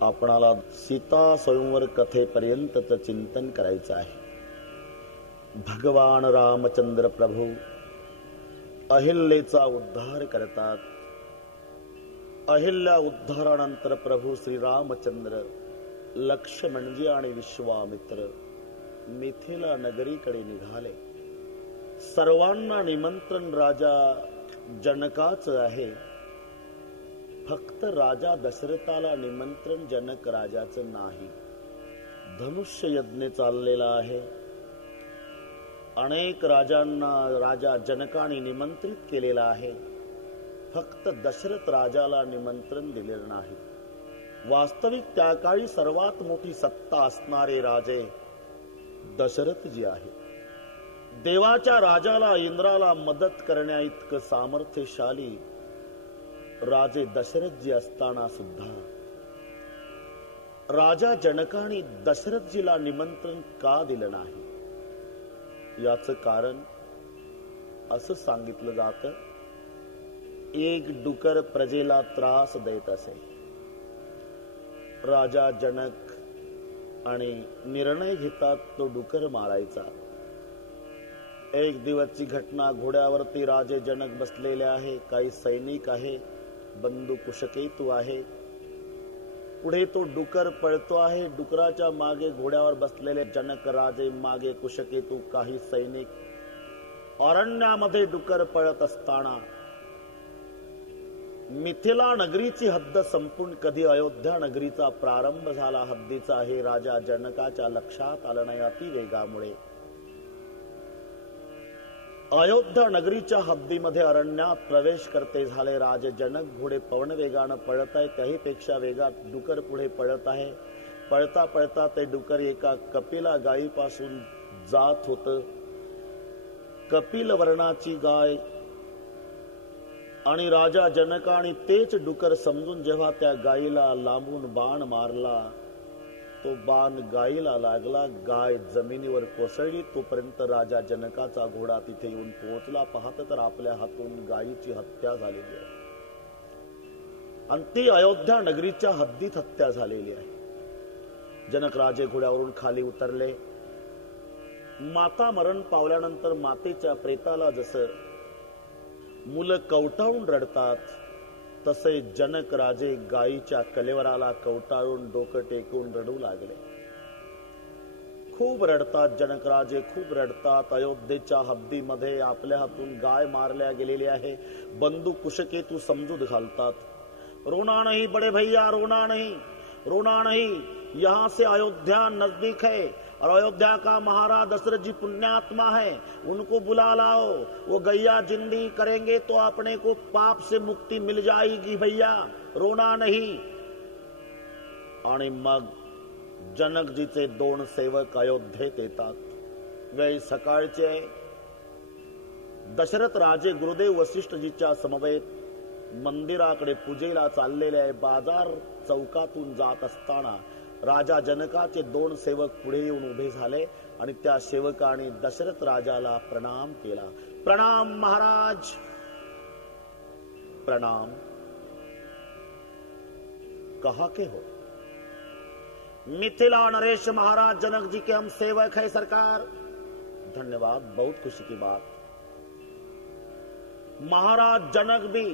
आपणाला सीता स्वयंवर कथेपर्यंतच चिंतन करायचं आहे. भगवान रामचंद्र प्रभू अहिल्याचा उद्धार करतात. अहिल्या उद्धारानंतर प्रभू श्रीरामचंद्र लक्ष्मणजी आणि विश्वामित्र मिथिला नगरीकडे निघाले. सर्वांना निमंत्रण राजा जनकाचं आहे. फक्त राजा दशरथाला निमंत्रण जनक राजाचं नाही. धनुष्य यज्ञ चाललेला आहे. अनेक राजांना राजा जनकाने निमंत्रित केलेला आहे. फक्त दशरथ राजाला निमंत्रण दिलेलं नाही. वास्तविक त्या काळी सर्वात मोठी सत्ता असणारे राजे दशरथजी आहे. देवाच्या राजाला इंद्राला मदत करण्या इतकं सामर्थ्यशाली राजे दशरथजी असताना सुद्धा राजा जनकाने दशरथजीला निमंत्रण का दिलं नाही? याचं कारण असं सांगितलं जातं, एक डुकर प्रजेला त्रास देत असे. राजा जनक आणि निर्णय घेतात तो डुकर मारायचा. एक दिवसची घटना. घोड्यावरती राजे जनक बसलेले आहे. काही सैनिक आहे, बंदूक कुशकेतू आहे. पुढे तो डुकर पळतो आहे. डुकराच्या मागे घोड्यावर बसलेले जनक राजे, मागे कुशकेतू, काही सैनिक. अरण्यामध्ये डुकर पळत असताना मिथिला नगरीची हद्द संपून कधी अयोध्या नगरीचा प्रारंभ झाला हद्दीचा हे राजा जनकाच्या लक्षात आलं नाही. अतिवेगामुळे अयोध्या नगरीच्या हद्दीमध्ये अरण्यात प्रवेश करते झाले राजे जनक. घोडे पवन वेगानं पळत आहे. त्याही पेक्षा वेगात डुकर पुढे पळत आहे. पळता पळता ते डुकर एका कपिला गायीपासून जात होत. कपिल वर्णाची गाय. आणि राजा जनकाने तेच डुकर समजून जेव्हा त्या गायीला लांबून बाण मारला, तो बाण गायीला लागला. गाय जमिनीवर कोसळली. तोपर्यंत राजा जनकाचा घोडा तिथे येऊन पोहोचला. पाहत तर आपल्या हातून गायीची हत्या झालेली आहे. आणि ती अयोध्या नगरीच्या हद्दीत हत्या झालेली आहे. जनक राजे घोड्यावरून खाली उतरले. माता मरण पावल्यानंतर मातेच्या प्रेताला जसं मुलं कवटाळून रडतात, तसे जनक राजे गायीच्या कलेवराला कवटाळून डोकं टेकून रडू लागले. खूप रडतात जनक राजे, खूप रडतात. अयोध्येच्या हद्दीमध्ये आपल्या हातून गाय मारल्या गेलेली आहे. बंदूक कुशकेतू समजूत घालतात. रोना नहीं बड़े भैया, रोना नहीं, रोना नहीं, यहाँ से अयोध्या नजदीक है और अयोध्या का महाराज दशरथ जी पुण्यात्मा है, उनको बुला लाओ. वो गैया जिंदी करेंगे तो अपने को पाप से मुक्ति मिल जाएगी भैया, रोना नहीं. आणि मग जनकजीचे 2 सेवक अयोध्येत येतात. वेळ सकाळचे. दशरथ राजे गुरुदेव वसिष्ठजीच्या समवेत मंदिराकडे पूजेला चाललेले आहे. बाजार चौकातून जात असताना राजा जनकाचे 2 सेवक पुढे येऊन उभे झाले आणि त्या सेवकाने दशरथ राजाला प्रणाम केला. प्रणाम महाराज, प्रणाम. कहा के हो? मिथिला नरेश महाराज जनक जी के हम सेवक है सरकार. धन्यवाद, बहुत खुशी की बात. महाराज जनक भी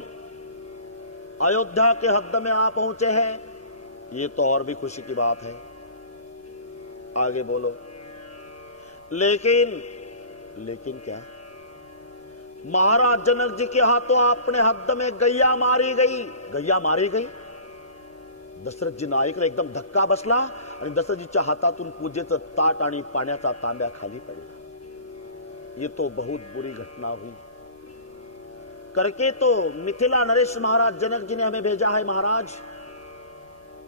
अयोध्या के हद में आ पहुंचे हैं, ये तो और भी खुशी की बात है. आगे बोलो. लेकिन क्या? महाराज जनक जी के हाथों अपने हद में गैया मारी गई. गैया मारी गई? दशरथजींना ऐकलं. एकदम धक्का बसला आणि दशरथजीच्या हातातून पूजेचं ताट आणि पाण्याचा तांब्या खाली पडला. ये तो बहुत बुरी घटना हुई. करके तो मिथिला नरेश महाराज जनक जी ने हमें भेजा है महाराज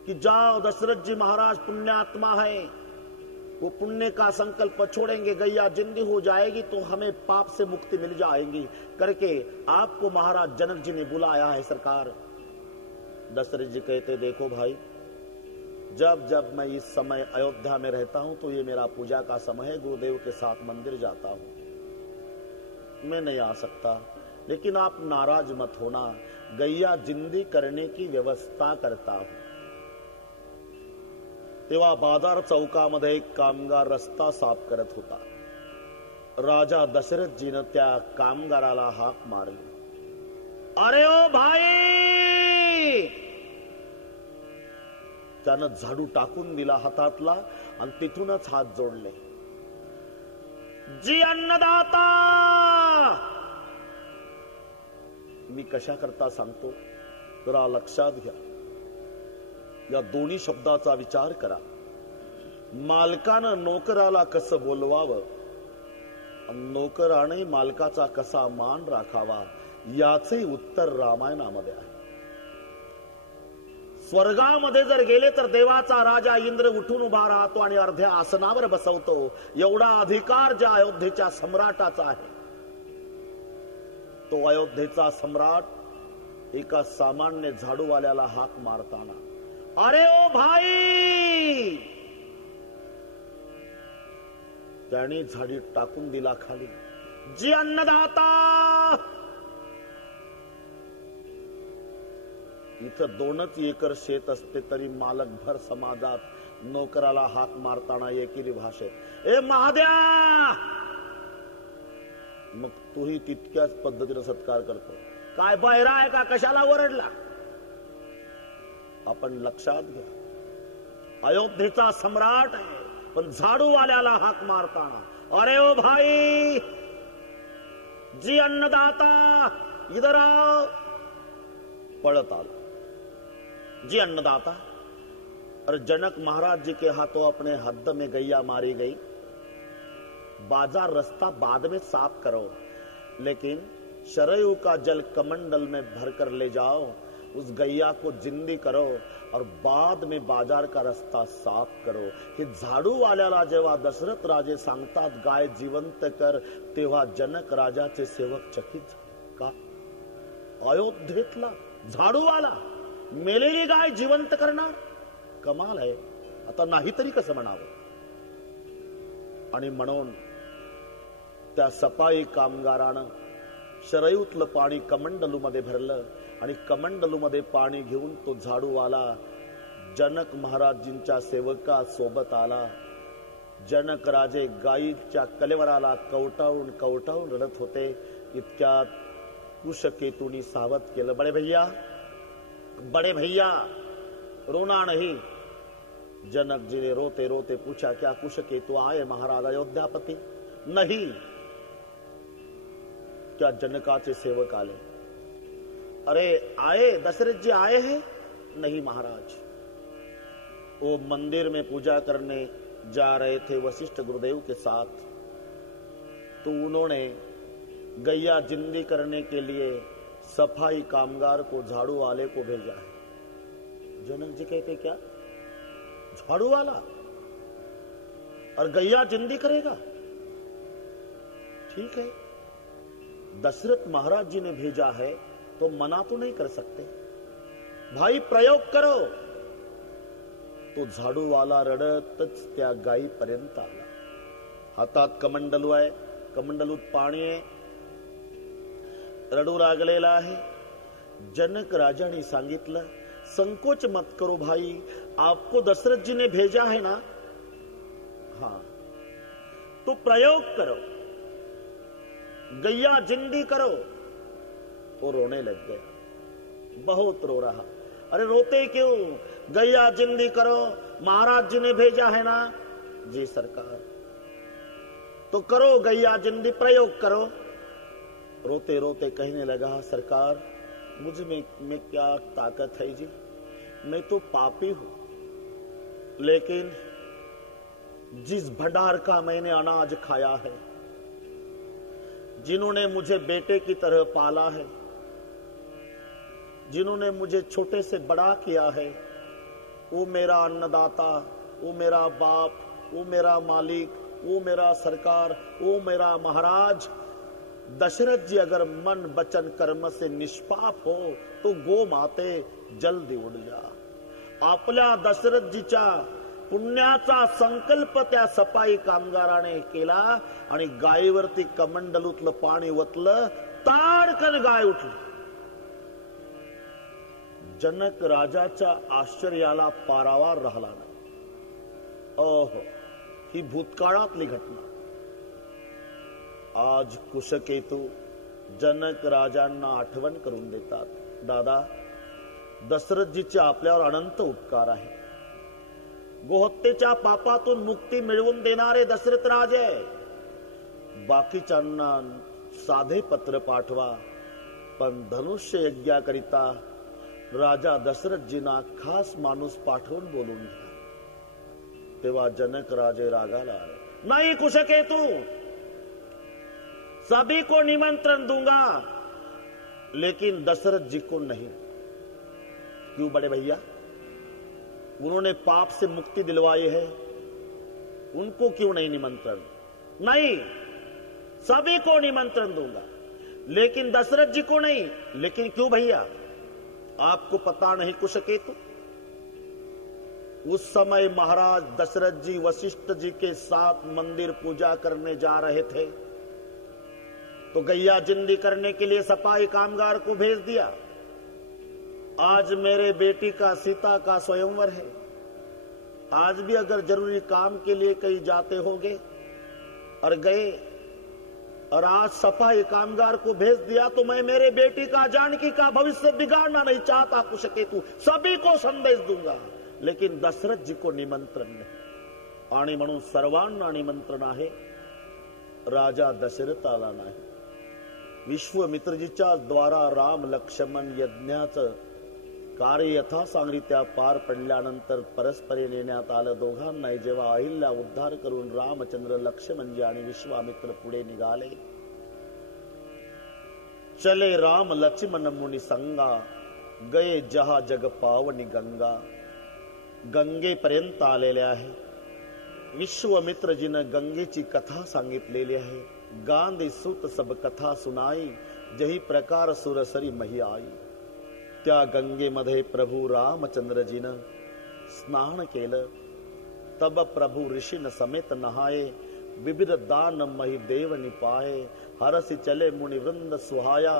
कि जाओ, दशरथ जी महाराज पुण्यात्मा है, वो पुण्य का संकल्प छोड़ेंगे, गैया जिंदी हो जाएगी तो हमें पाप से मुक्ति मिल जाएगी, करके आपको महाराज जनक जी ने बुलाया है सरकार. दशरथ जी कहते, देखो भाई, जब जब मैं इस समय अयोध्या में रहता हूं तो ये मेरा पूजा का समय है. गुरुदेव के साथ मंदिर जाता हूं, मैं नहीं आ सकता. लेकिन आप नाराज मत होना, गैया जिंदी करने की व्यवस्था करता हूं. तेव्हा बाजार चौकामध्ये एक कामगार रस्ता साफ करत होता. राजा दशरथजीनं त्या कामगाराला हाक मारली. अरे ओ भाई! त्यानं झाडू टाकून दिला हातातला आणि तिथूनच हात जोडले. जी अन्नदाता! मी कशा करता सांगतो जरा लक्षात घ्या. या दोन्ही शब्दाचा विचार करा. मालकानं नोकराला कसं बोलवावं, नोकराने मालकाचा कसा मान राखावा, याचे उत्तर रामायणामध्ये आहे. स्वर्गामध्ये जर गेले तर देवाचा राजा इंद्र उठून उभा राहतो आणि अर्ध्या आसनावर बसवतो. एवढा अधिकार ज्या अयोध्येच्या सम्राटाचा आहे. तो अयोध्येचा सम्राट एका सामान्य झाडूवाल्याला हाक मारताना, अरे ओ भाई, त्याने झाडी टाकून दिला खाली. जी अन्नदाता, इथं 2च एकर शेत असते तरी मालक भर समाजात नोकराला हाक मारताना एकेरी भाषेत, ए महाद्या, मग तूही तितक्याच पद्धतीने सत्कार करतो. काय बाहेर आहे का, कशाला ओरडला? आपण लक्षात घ्या, अयोध्येचा सम्राट आहे पण झाडूवाल्याला हाक मारताना, अरे ओ भाई, जी अन्नदाता, इधर आओ. पळत आला. जी अन्नदाता. और जनक महाराज जी के हाथों अपने हद में गैया मारी गई. बाजार रास्ता बाद में साफ करो, लेकिन शरयू का जल कमंडल में भरकर ले जाओ. उस गैया को जिंदी करो और बाद में बाजार का रस्ता साफ करो. हे झाडूवाल्याला जेव्हा दशरथ राजे सांगतात गाय जिवंत कर, तेव्हा जनक राजाचे सेवक चकित झाले. का? अयोध्येतला झाडूवाला मेलेली गाय जिवंत करणार? कमाल आहे. आता नाही तरी कसं म्हणावं? आणि म्हणून त्या सफाई कामगारानं शरयूतलं पाणी कमंडलू मध्ये भरलं आणि कमंडलू मध्ये पाणी घेऊन तो झाडूवाला जनक महाराजींच्या सेवका सोबत आला. जनक राजे गायीच्या कलेवराला कवटाळून कवटाळून रडत होते. इतक्यात कुशकेतुनी सावध केलं, बड़े भैया रोना नहीं. जनक जी ने रोते रोते पूछा, क्या कुशकेतु आए महाराज अयोध्यापति? नहीं. क्या जनकाचे सेवक आले? अरे आए, दशरथ जी आए हैं? नहीं महाराज, वो मंदिर में पूजा करने जा रहे थे वशिष्ठ गुरुदेव के साथ, तो उन्होंने गैया जिंदी करने के लिए सफाई कामगार को, झाड़ू वाले को भेजा है. जनक जी कहते, क्या झाड़ू वाला और गैया जिंदी करेगा? ठीक है, दशरथ महाराज जी ने भेजा है तो मना तो नहीं कर सकते. भाई प्रयोग करो. तो झाडू वाला रडतच त्या गायीपर्यंत आला. हातात कमंडलू आहे, कमंडलूत पाणी आहे, रडू लागलेला आहे. जनक राजाने सांगितलं, संकोच मत करो भाई, आपको दशरथ जी ने भेजा है ना, हाँ, तो प्रयोग करो, गैया जिंदी करो. वो रोने लग गया, बहुत रो रहा. अरे रोते क्यों? गैया जिंदी करो, महाराज जी ने भेजा है ना. जी सरकार. तो करो गैया जिंदी, प्रयोग करो. रोते रोते कहने लगा, सरकार मुझ में क्या ताकत है जी, मैं तो पापी हूं, लेकिन जिस भंडार का मैंने अनाज खाया है, जिन्होंने मुझे बेटे की तरह पाला है, जिन्होंने मुझे छोटे से बड़ा किया है, वो मेरा अन्नदाता, वो मेरा बाप, वो मेरा मालिक, वो मेरा सरकार, वो मेरा महाराज दशरथ जी अगर मन वचन कर्म से निष्पाप हो तो गो माते जल्दी उड जा. आपल्या दशरथजीच्या पुण्याचा संकल्प त्या सफाई कामगाराने केला आणि गायीवरती कमंडलूतलं पाणी वतलं. ताडकन गाय उठली. जनक राजाच्या आश्चर्याला पारावार राहिला नाही. ओहो, ही भूतकाळातली घटना. आज कुशकेतू जनक राजांना आठवण करून देतात, दादा दशरथजीचे आपल्यावर अनंत उपकार आहे. गोहत्येच्या पापातून मुक्ती मिळवून देणारे दशरथ राजे. बाकीच्यांना साधे पत्र पाठवा, पण धनुष्य यज्ञाकरिता राजा दशरथजींना खास माणूस पाठवून बोलून घ्या. तेव्हा जनक राजे रागाला आले, नहीं कुशकेतु, सभी को निमंत्रण दूंगा लेकिन दशरथ जी को नहीं। क्यों बड़े भैया? उन्होंने पाप से मुक्ति दिलवाई है, उनको क्यों नहीं निमंत्रण? नहीं, सभी को निमंत्रण दूंगा लेकिन दशरथ जी को नहीं। लेकिन क्यों भैया? आपको पता नहीं कुशकेतु, उस समय महाराज दशरथ जी वशिष्ठ जी के साथ मंदिर पूजा करने जा रहे थे तो गैया जिंदी करने के लिए सफाई कामगार को भेज दिया। आज मेरे बेटी का सीता का स्वयंवर है, आज भी अगर जरूरी काम के लिए कहीं जाते होगे और गए और आज सफाई कामगार को भेज दिया तो मैं मेरे बेटी का जानकी का भविष्य बिगाड़ना नहीं चाहता कुशकेतु, सभी को संदेश दूंगा लेकिन दशरथ जी को निमंत्रण नाही। आणि म्हणून सर्वांना निमंत्रण आहे, राजा दशरथाला नाही। विश्वामित्रजीच्या द्वारा राम लक्ष्मण यज्ञाचं कार्य यथासांगरित्या पार पडल्यानंतर परस्परे नेण्यात आलं दोघांनाही। जेव्हा अहिल्या उद्धार करून रामचंद्र लक्ष्मणजी आणि विश्वामित्र पुढे निघाले, चले राम लक्ष्मण मुनी संगा, गए जहा जग पावनी गंगा। गंगेपर्यंत आलेले आहे। विश्वामित्रजीनं गंगेची कथा सांगितलेली आहे। गांधी सुत सब कथा सुनाई, जही प्रकार सुरसरी मही आई। त्या गंगेमध्ये प्रभू रामचंद्रजीनं स्नान केलं, तब प्रभू ऋषीन समेत नहाये। विविध दान मही देव निपाये, हरसी चले मुनि वृंद सुहाया।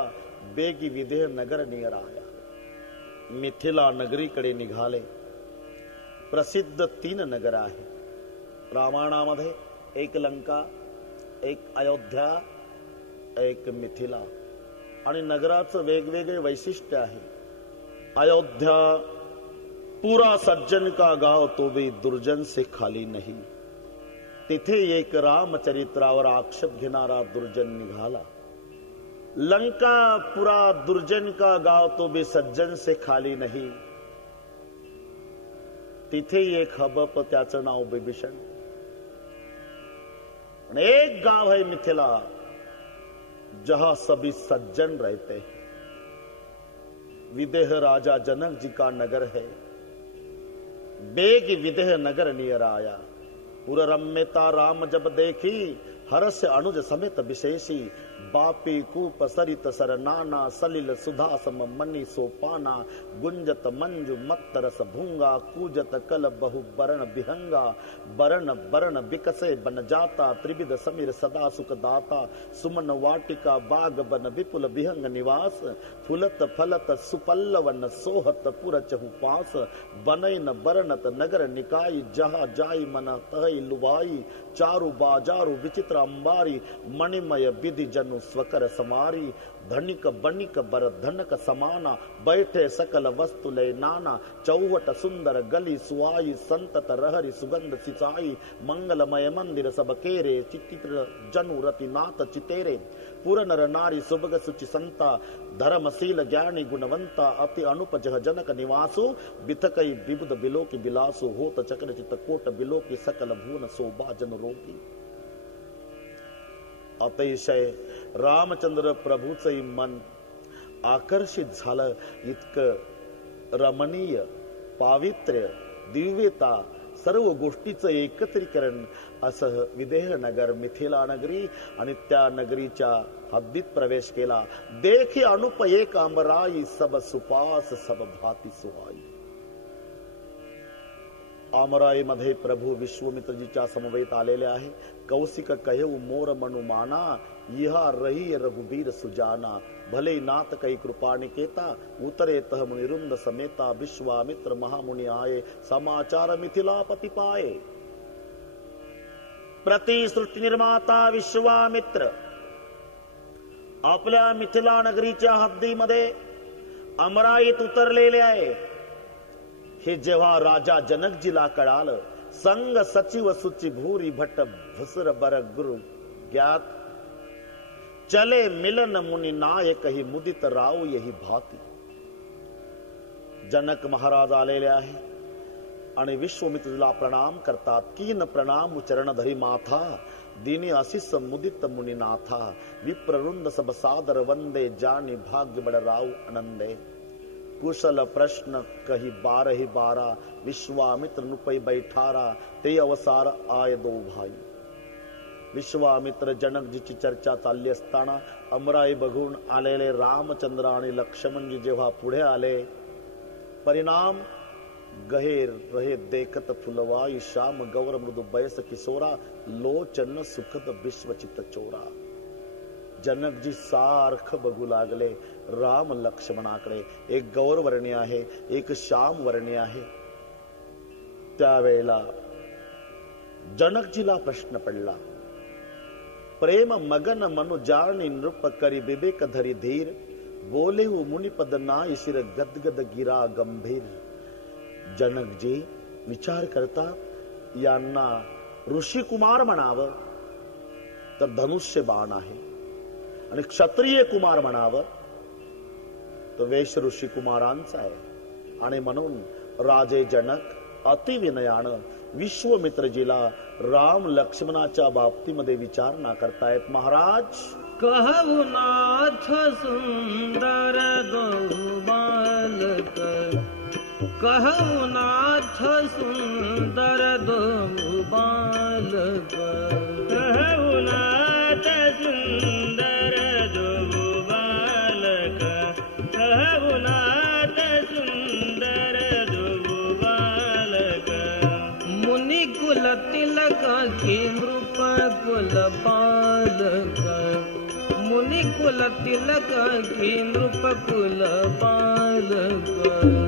बेगी विदेह नगर नियर आया। मिथिला नगरीकडे निघाले। प्रसिद्ध 3 नगर आहे रामायणामध्ये, एक लंका, एक अयोध्या, एक मिथिला। आणि नगराचं वेगवेगळे वैशिष्ट्य आहे। अयोध्या पूरा सज्जन का गाव तो भी दुर्जन से खाली नहीं। तिथे एक रामचरित्रावर आक्षेप घेणारा दुर्जन निघाला। लंका पूरा दुर्जन का गाव तो भी सज्जन से खाली नहीं। तिथे एक हबप, त्याचं नाव बिभीषण। एक गाव है मिथिला जहां सभी सज्जन रहते हैं। विदेह राजा जनक जी का नगर है। बेग विदेह नगर नियर आया। पुर रम्यता राम जब देखी, हरस अनुज समेत विशेषी। बापी कूप सरित सर नाना, सलिल सुधा सम मनी सोपाना। गुंजत मंजु मत्त रस भूंगा, कूजत कल बहु बरण बिहंगा। बरण बरण बिकसे बन जाता, त्रिविध समीर सदा सुख दाता। सुमन वाटिका बाग बन विपुल बिहंग निवास। फुलत फलत सुपल्लवन सोहत पुर चहु पास। बनैन बरनत नगर निकाई, जहा जाई मन तहई लुभाई। चारु बाजारु विचित्र अंबारी, मणिमय विधि जनु स्वकर समारी। धनिक बनिक बर धनक समाना, बैठे सकल वस्तु लय नाना। चौवट सुंदर गली सुहाई, संतत रहरि सुगंध सिंचाई। मंगलमय मंदिर सब केरे, चित्र जनु रति नाथ चितेरे। पुर नर नारी सुभग सुचि संता, धर्मशील ज्ञानी गुणवंता। अति अनुपजह जनक निवासु, बिथकई विबुध बिलोकी बिलासु। होत चक्र चित कोट बिलोकी, सकल भुवन शोभा जन रोकी। अतिशय रामचंद्र प्रभूचंही मन आकर्षित झालं। इतकं रमणीय, पावित्र्य, दिव्यता, सर्व गोष्टीचं एकत्रीकरण असं विदेह नगर मिथिला नगरी। आणि त्या नगरीच्या हद्दीत प्रवेश केला। देखी अनुप एक अमराई, सब सुपास सब भाती सुहाई। अमराई मध्ये प्रभू विश्वामित्रजीच्या समवेत आलेले आहे। कौशिक कहेऊ मोर मनु माना, इहा रही रघुबीर सुजाना। भले नाथ कई कृपा निकेता, उतरे तह मुनिरुंद समेता। विश्वामित्र महामुनि आये, समाचार मिथिलापति पाए। प्रति सृष्टी निर्माता विश्वामित्र आपल्या मिथिला नगरीच्या हद्दीमध्ये अमराईत उतरलेले आहे। हे जेव्हा राजा जनकजीला कळालं, संग सचिव सुचि भूरी भट्ट भसर बर गुरु ज्ञात। चले मिलन मुनि नायक ही, मुदित राव यही भाती। जनक महाराज आलेले आहे। आणि विश्वामित्रला प्रणाम करतात. कीन प्रणाम चरण धरी माथा, दिनी असिस मुदित मुनिनाथा, विप्रवृंद सब सादर वंदे, जानी भाग्य बड़ राव आनंदे. कुशल प्रश्न कही 12 विश्वामित्र नुपई बैठारा, ते अवसार आय दो भाई. विश्वामित्र जनकजीची चर्चा चालली असताना अमराई बघून आलेले रामचंद्र आणि लक्ष्मणजी जेव्हा पुढे आले, परिणाम गहेर रहे देखत फुलवाई, श्याम गौर मृदु बयस किशोरा, लोचन सुखद विश्वचित चोरा. जनकजी सारख बघू लागले राम लक्ष्मणाकडे. एक गौरवर्णी आहे, एक श्याम वर्णी आहे. त्यावेळेला जनकजीला प्रश्न पडला. प्रेम मगन मनु जानी नृप करी, विवेक धरी धीर, बोले मुनिपद नाय शिर, गदगद गिरा गंभीर. जनकजी विचार करतात यांना ऋषी कुमार म्हणावं तर धनुष्य बाण आहे, आणि क्षत्रिय कुमार म्हणावं तर वेश ऋषी कुमारांचा आहे. आणि म्हणून राजे जनक अतिविनयानं विश्वामित्रजीला राम लक्ष्मणाच्या बाबतीमध्ये विचारणा करतायत. महाराज, कहु नाथ सुंदर दो बालक, कहु नाथ सुंदर दो बालक, कहु नाथ सुंदर दो बालक, कहु नाथ सुंदर दो बालक. मुनि कुल तिलक की नृप कुल बालक, मुनि कुल तिलक की नृप कुल बालक,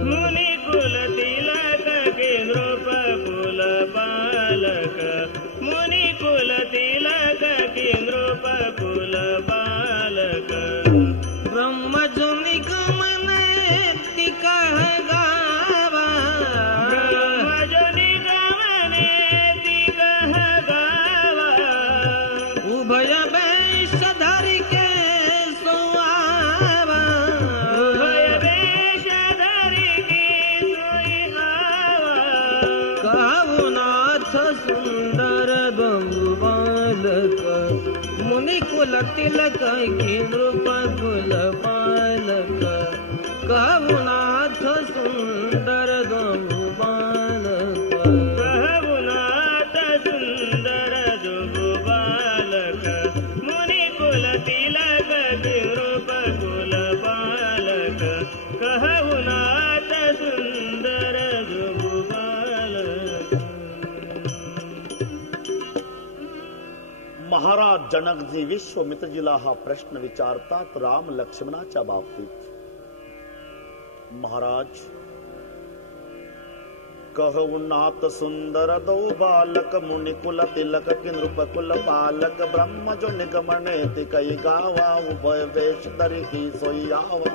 मुनि कुल तिलक की नृप कुल बालक, मुनि कुल तिलक की नृप कुल बालक. ब्रह्मजो निगमने ती कह गावा, ब्रह्मजो निगमने ती कह गावा, उभय वेश धरि के सोआवा, उभय वेश धरि के सोआवा. कहु नाथ सुंदर बहु बालक, मुनि कुल तिलक की नृप कुल बालक, कहु नाथ सुंदर बहु बालक, कहु नाथ सुंदर बहु बालक, मुनि कुल तिलक की नृप कुल बालक, कहु नाथ सुंदर बहु बालक. महाराज जनकजी विश्वामित्रजीला हा प्रश्न विचारतात राम लक्ष्मणाच्या बाबतीत. महाराज, कहु नाथ सुंदर दो बालक, मुनि कुल तिलक की नृप कुल बालक, ब्रह्म जो निगमने ति कई गावा, उभय वेश धरि की सोई आवा.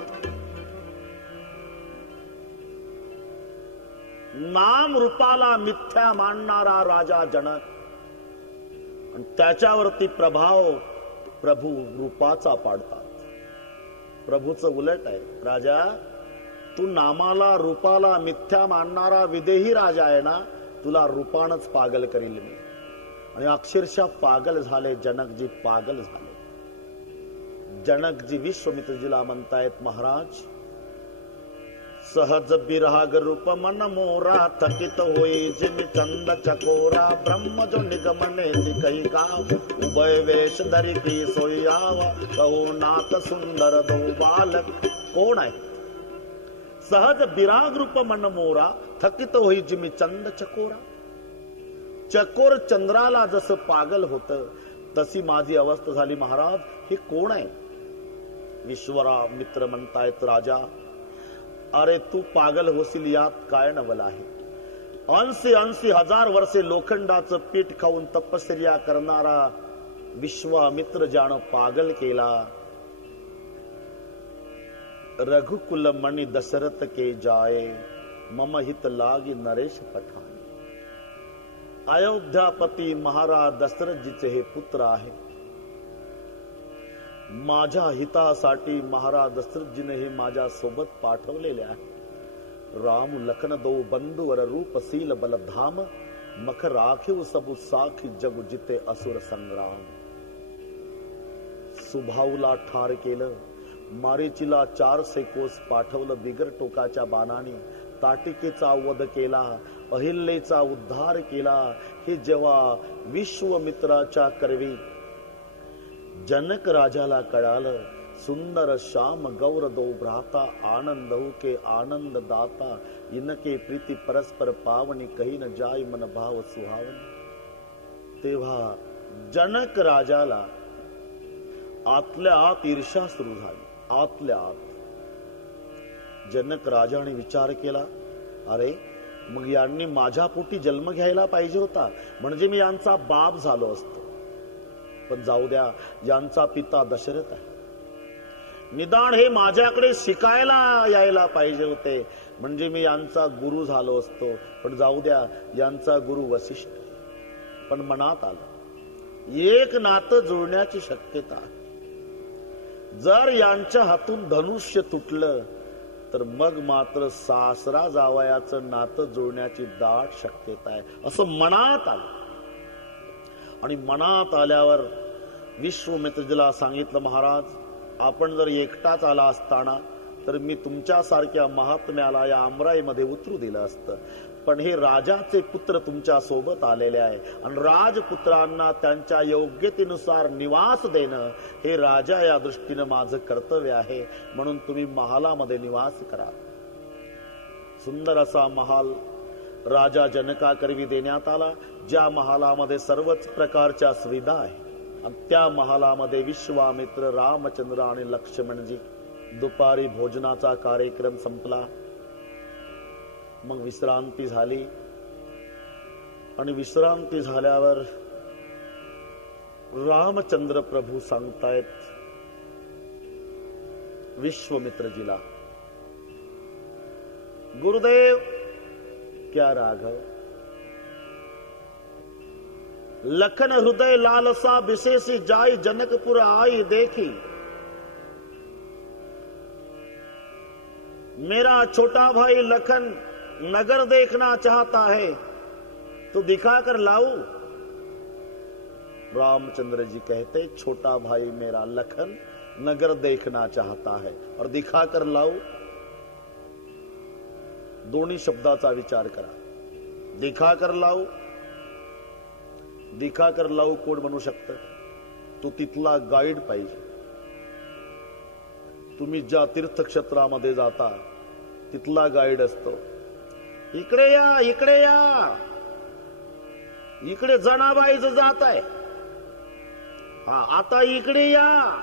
नाम रूपाला मिथ्या मानणारा राजा जनक, आणि त्याच्यावरती प्रभाव प्रभू रूपाचा पाडतात. प्रभूचं उलट आहे. राजा, तू नामाला रूपाला मिथ्या मानणारा विदेही राजा आहे ना, तुला रूपानच पागल करील मी. आणि अक्षरशः पागल झाले जनकजी, पागल झाले. जनकजी विश्वामित्रजीला म्हणतायत, महाराज, सहज बिराग रूप मन मोरा, थकित होई जिमि चंद चकोरा, ब्रह्म जो निगमने कही गाव, उभय वेश धरि की सोई आवा, कहु नाथ सुंदर दो बालक. कोण आहे? सहज बिराग रूप मन मोरा, थकित होई जिमि चंद चकोरा. चकोर चंद्राला जसं पागल होत तशी माझी अवस्था झाली. महाराज, हे कोण आहे? विश्वामित्र म्हणतायत, राजा, अरे तू पागल होशील यात काय नवल आहे. 80 हजार वर्षे लोखंडाचं पीठ खाऊन तपश्चर्या करणारा विश्वामित्र ज्यानं पागल केला. रघुकुल मणि दशरथ के जाए, मम हित लागी नरेश पठाण. अयोध्यापती महाराज दशरथजीचे हे पुत्र आहे. माझ्या हितासाठी महाराज दशरथजीने हे माझ्या सोबत पाठवलेले आहे. राम लखन दो बंधुवर रूप सील बल धाम मख राखिव सबु साखी जगु जिते असुर संग्राम. सुभाऊला ठार केलं, मारीचीला 400 कोस पाठवलं बिगर टोकाच्या बाणाने, ताटिकेचा वध केला, अहिल्येचा उद्धार केला. हे जेव्हा विश्वमित्राच्या करवी जनक राजाला कळालं, सुंदर श्याम गौर दो भ्राता आनंद हो के आनंद दाता, इनके प्रीती परस्पर पावनी कही न जाय मन भाव सुहावन. तेव्हा जनक राजाला आतल्या आत ईर्ष्या सुरू झाली. आतल्या आत जनक राजाने विचार केला, अरे मग यांनी माझ्या पोटी जन्म घ्यायला पाहिजे होता, म्हणजे मी यांचा बाप झालो असतो. पण जाऊ द्या, यांचा पिता दशरथ आहे. निदान हे माझ्याकडे शिकायला यायला पाहिजे होते, म्हणजे मी यांचा गुरु झालो असतो. पण जाऊ द्या, यांचा गुरु वसिष्ठ. पण मनात आलं, एक नातं जुळण्याची शक्यता आहे. जर यांच्या हातून धनुष्य तुटलं तर मग मात्र सासरा जावयाचं नातं जुळण्याची दाट शक्यता आहे, असं मनात आलं. आणि मनात आल्यावर विश्वामित्रजीला सांगितलं, महाराज, आपण जर एकटाच आला असताना तर मी तुमच्यासारख्या महात्म्याला या आमराईमध्ये उतरू दिलं असतं. पण हे राजाचे पुत्र तुमच्या सोबत आलेले आहे आणि राजपुत्रांना त्यांच्या योग्यतेनुसार निवास देणं हे राजा या दृष्टीनं माझं कर्तव्य आहे. म्हणून तुम्ही महालामध्ये निवास करा. सुंदर असा महाल राजा जनकाकरवी देण्यात आला, ज्या महालामध्ये सर्वच प्रकारच्या सुविधा आहे. आणि त्या महालामध्ये विश्वामित्र, रामचंद्र आणि लक्ष्मणजी. दुपारी भोजनाचा कार्यक्रम संपला. मग विश्रांती झाली आणि विश्रांती झाल्यावर रामचंद्र प्रभू सांगतायत विश्वामित्रजीला, गुरुदेव, क्या राघव, लखन हृदय लालसा विशेषी जाई जनकपुर आई देखी. मेरा छोटा भाई लखन नगर देखना चाहता है, तो दिखा कर लाऊं. रामचंद्र जी कहते, छोटा भाई मेरा लखन नगर देखना चाहता है और दिखा कर लाऊं. दोन्ही शब्दाचा विचार करा. दिखा कर लाऊं, दिखा कर लाऊ कोण म्हणू शकतं? तो तिथला गाईड पाहिजे. तुम्ही ज्या तीर्थक्षेत्रामध्ये जाता तिथला गाईड असतो. इकडे या, इकडे या, इकडे जनाबाईचं जात आहे. हा, आता इकडे या,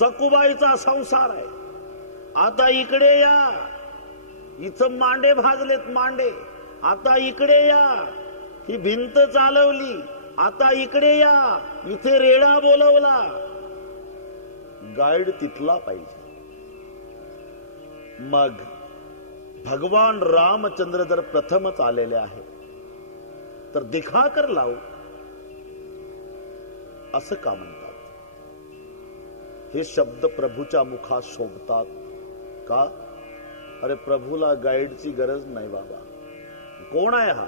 सकुबाईचा संसार आहे. आता इकडे या, इथं मांडे भाजलेत मांडे. आता इकडे या, ही भिंत चालवली. आता इकडे या, इथे रेडा बोलवला. गाईड तिथला पाहिजे. मग भगवान रामचंद्र जर प्रथमच आलेले आहे तर दिखा कर लावू असं का म्हणतात? हे शब्द प्रभूच्या मुखात शोभतात का? अरे प्रभूला गाईडची गरज नाही बाबा. कोण आहे हा?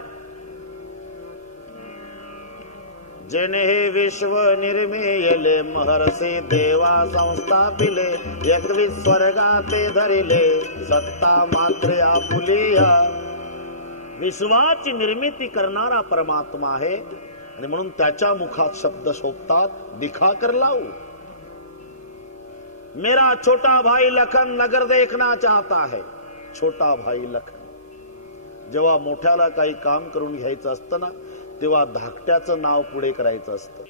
जेने हे विश्व निर्मेयले महर्षी देवा संस्थापिले. 21 स्वर्गाते धरिले सत्ता मात्र आपुलिया. विश्वाची निर्मिती करणारा परमात्मा आहे आणि म्हणून त्याच्या मुखात शब्द शोभतात दिखा कर लाऊ. मेरा छोटा भाई लखन नगर देखना चाहता है. छोटा भाई लखन. जेव्हा मोठ्याला काही काम करून घ्यायचं असतं ना, तेव्हा धाकट्याचं नाव पुढे करायचं असतं.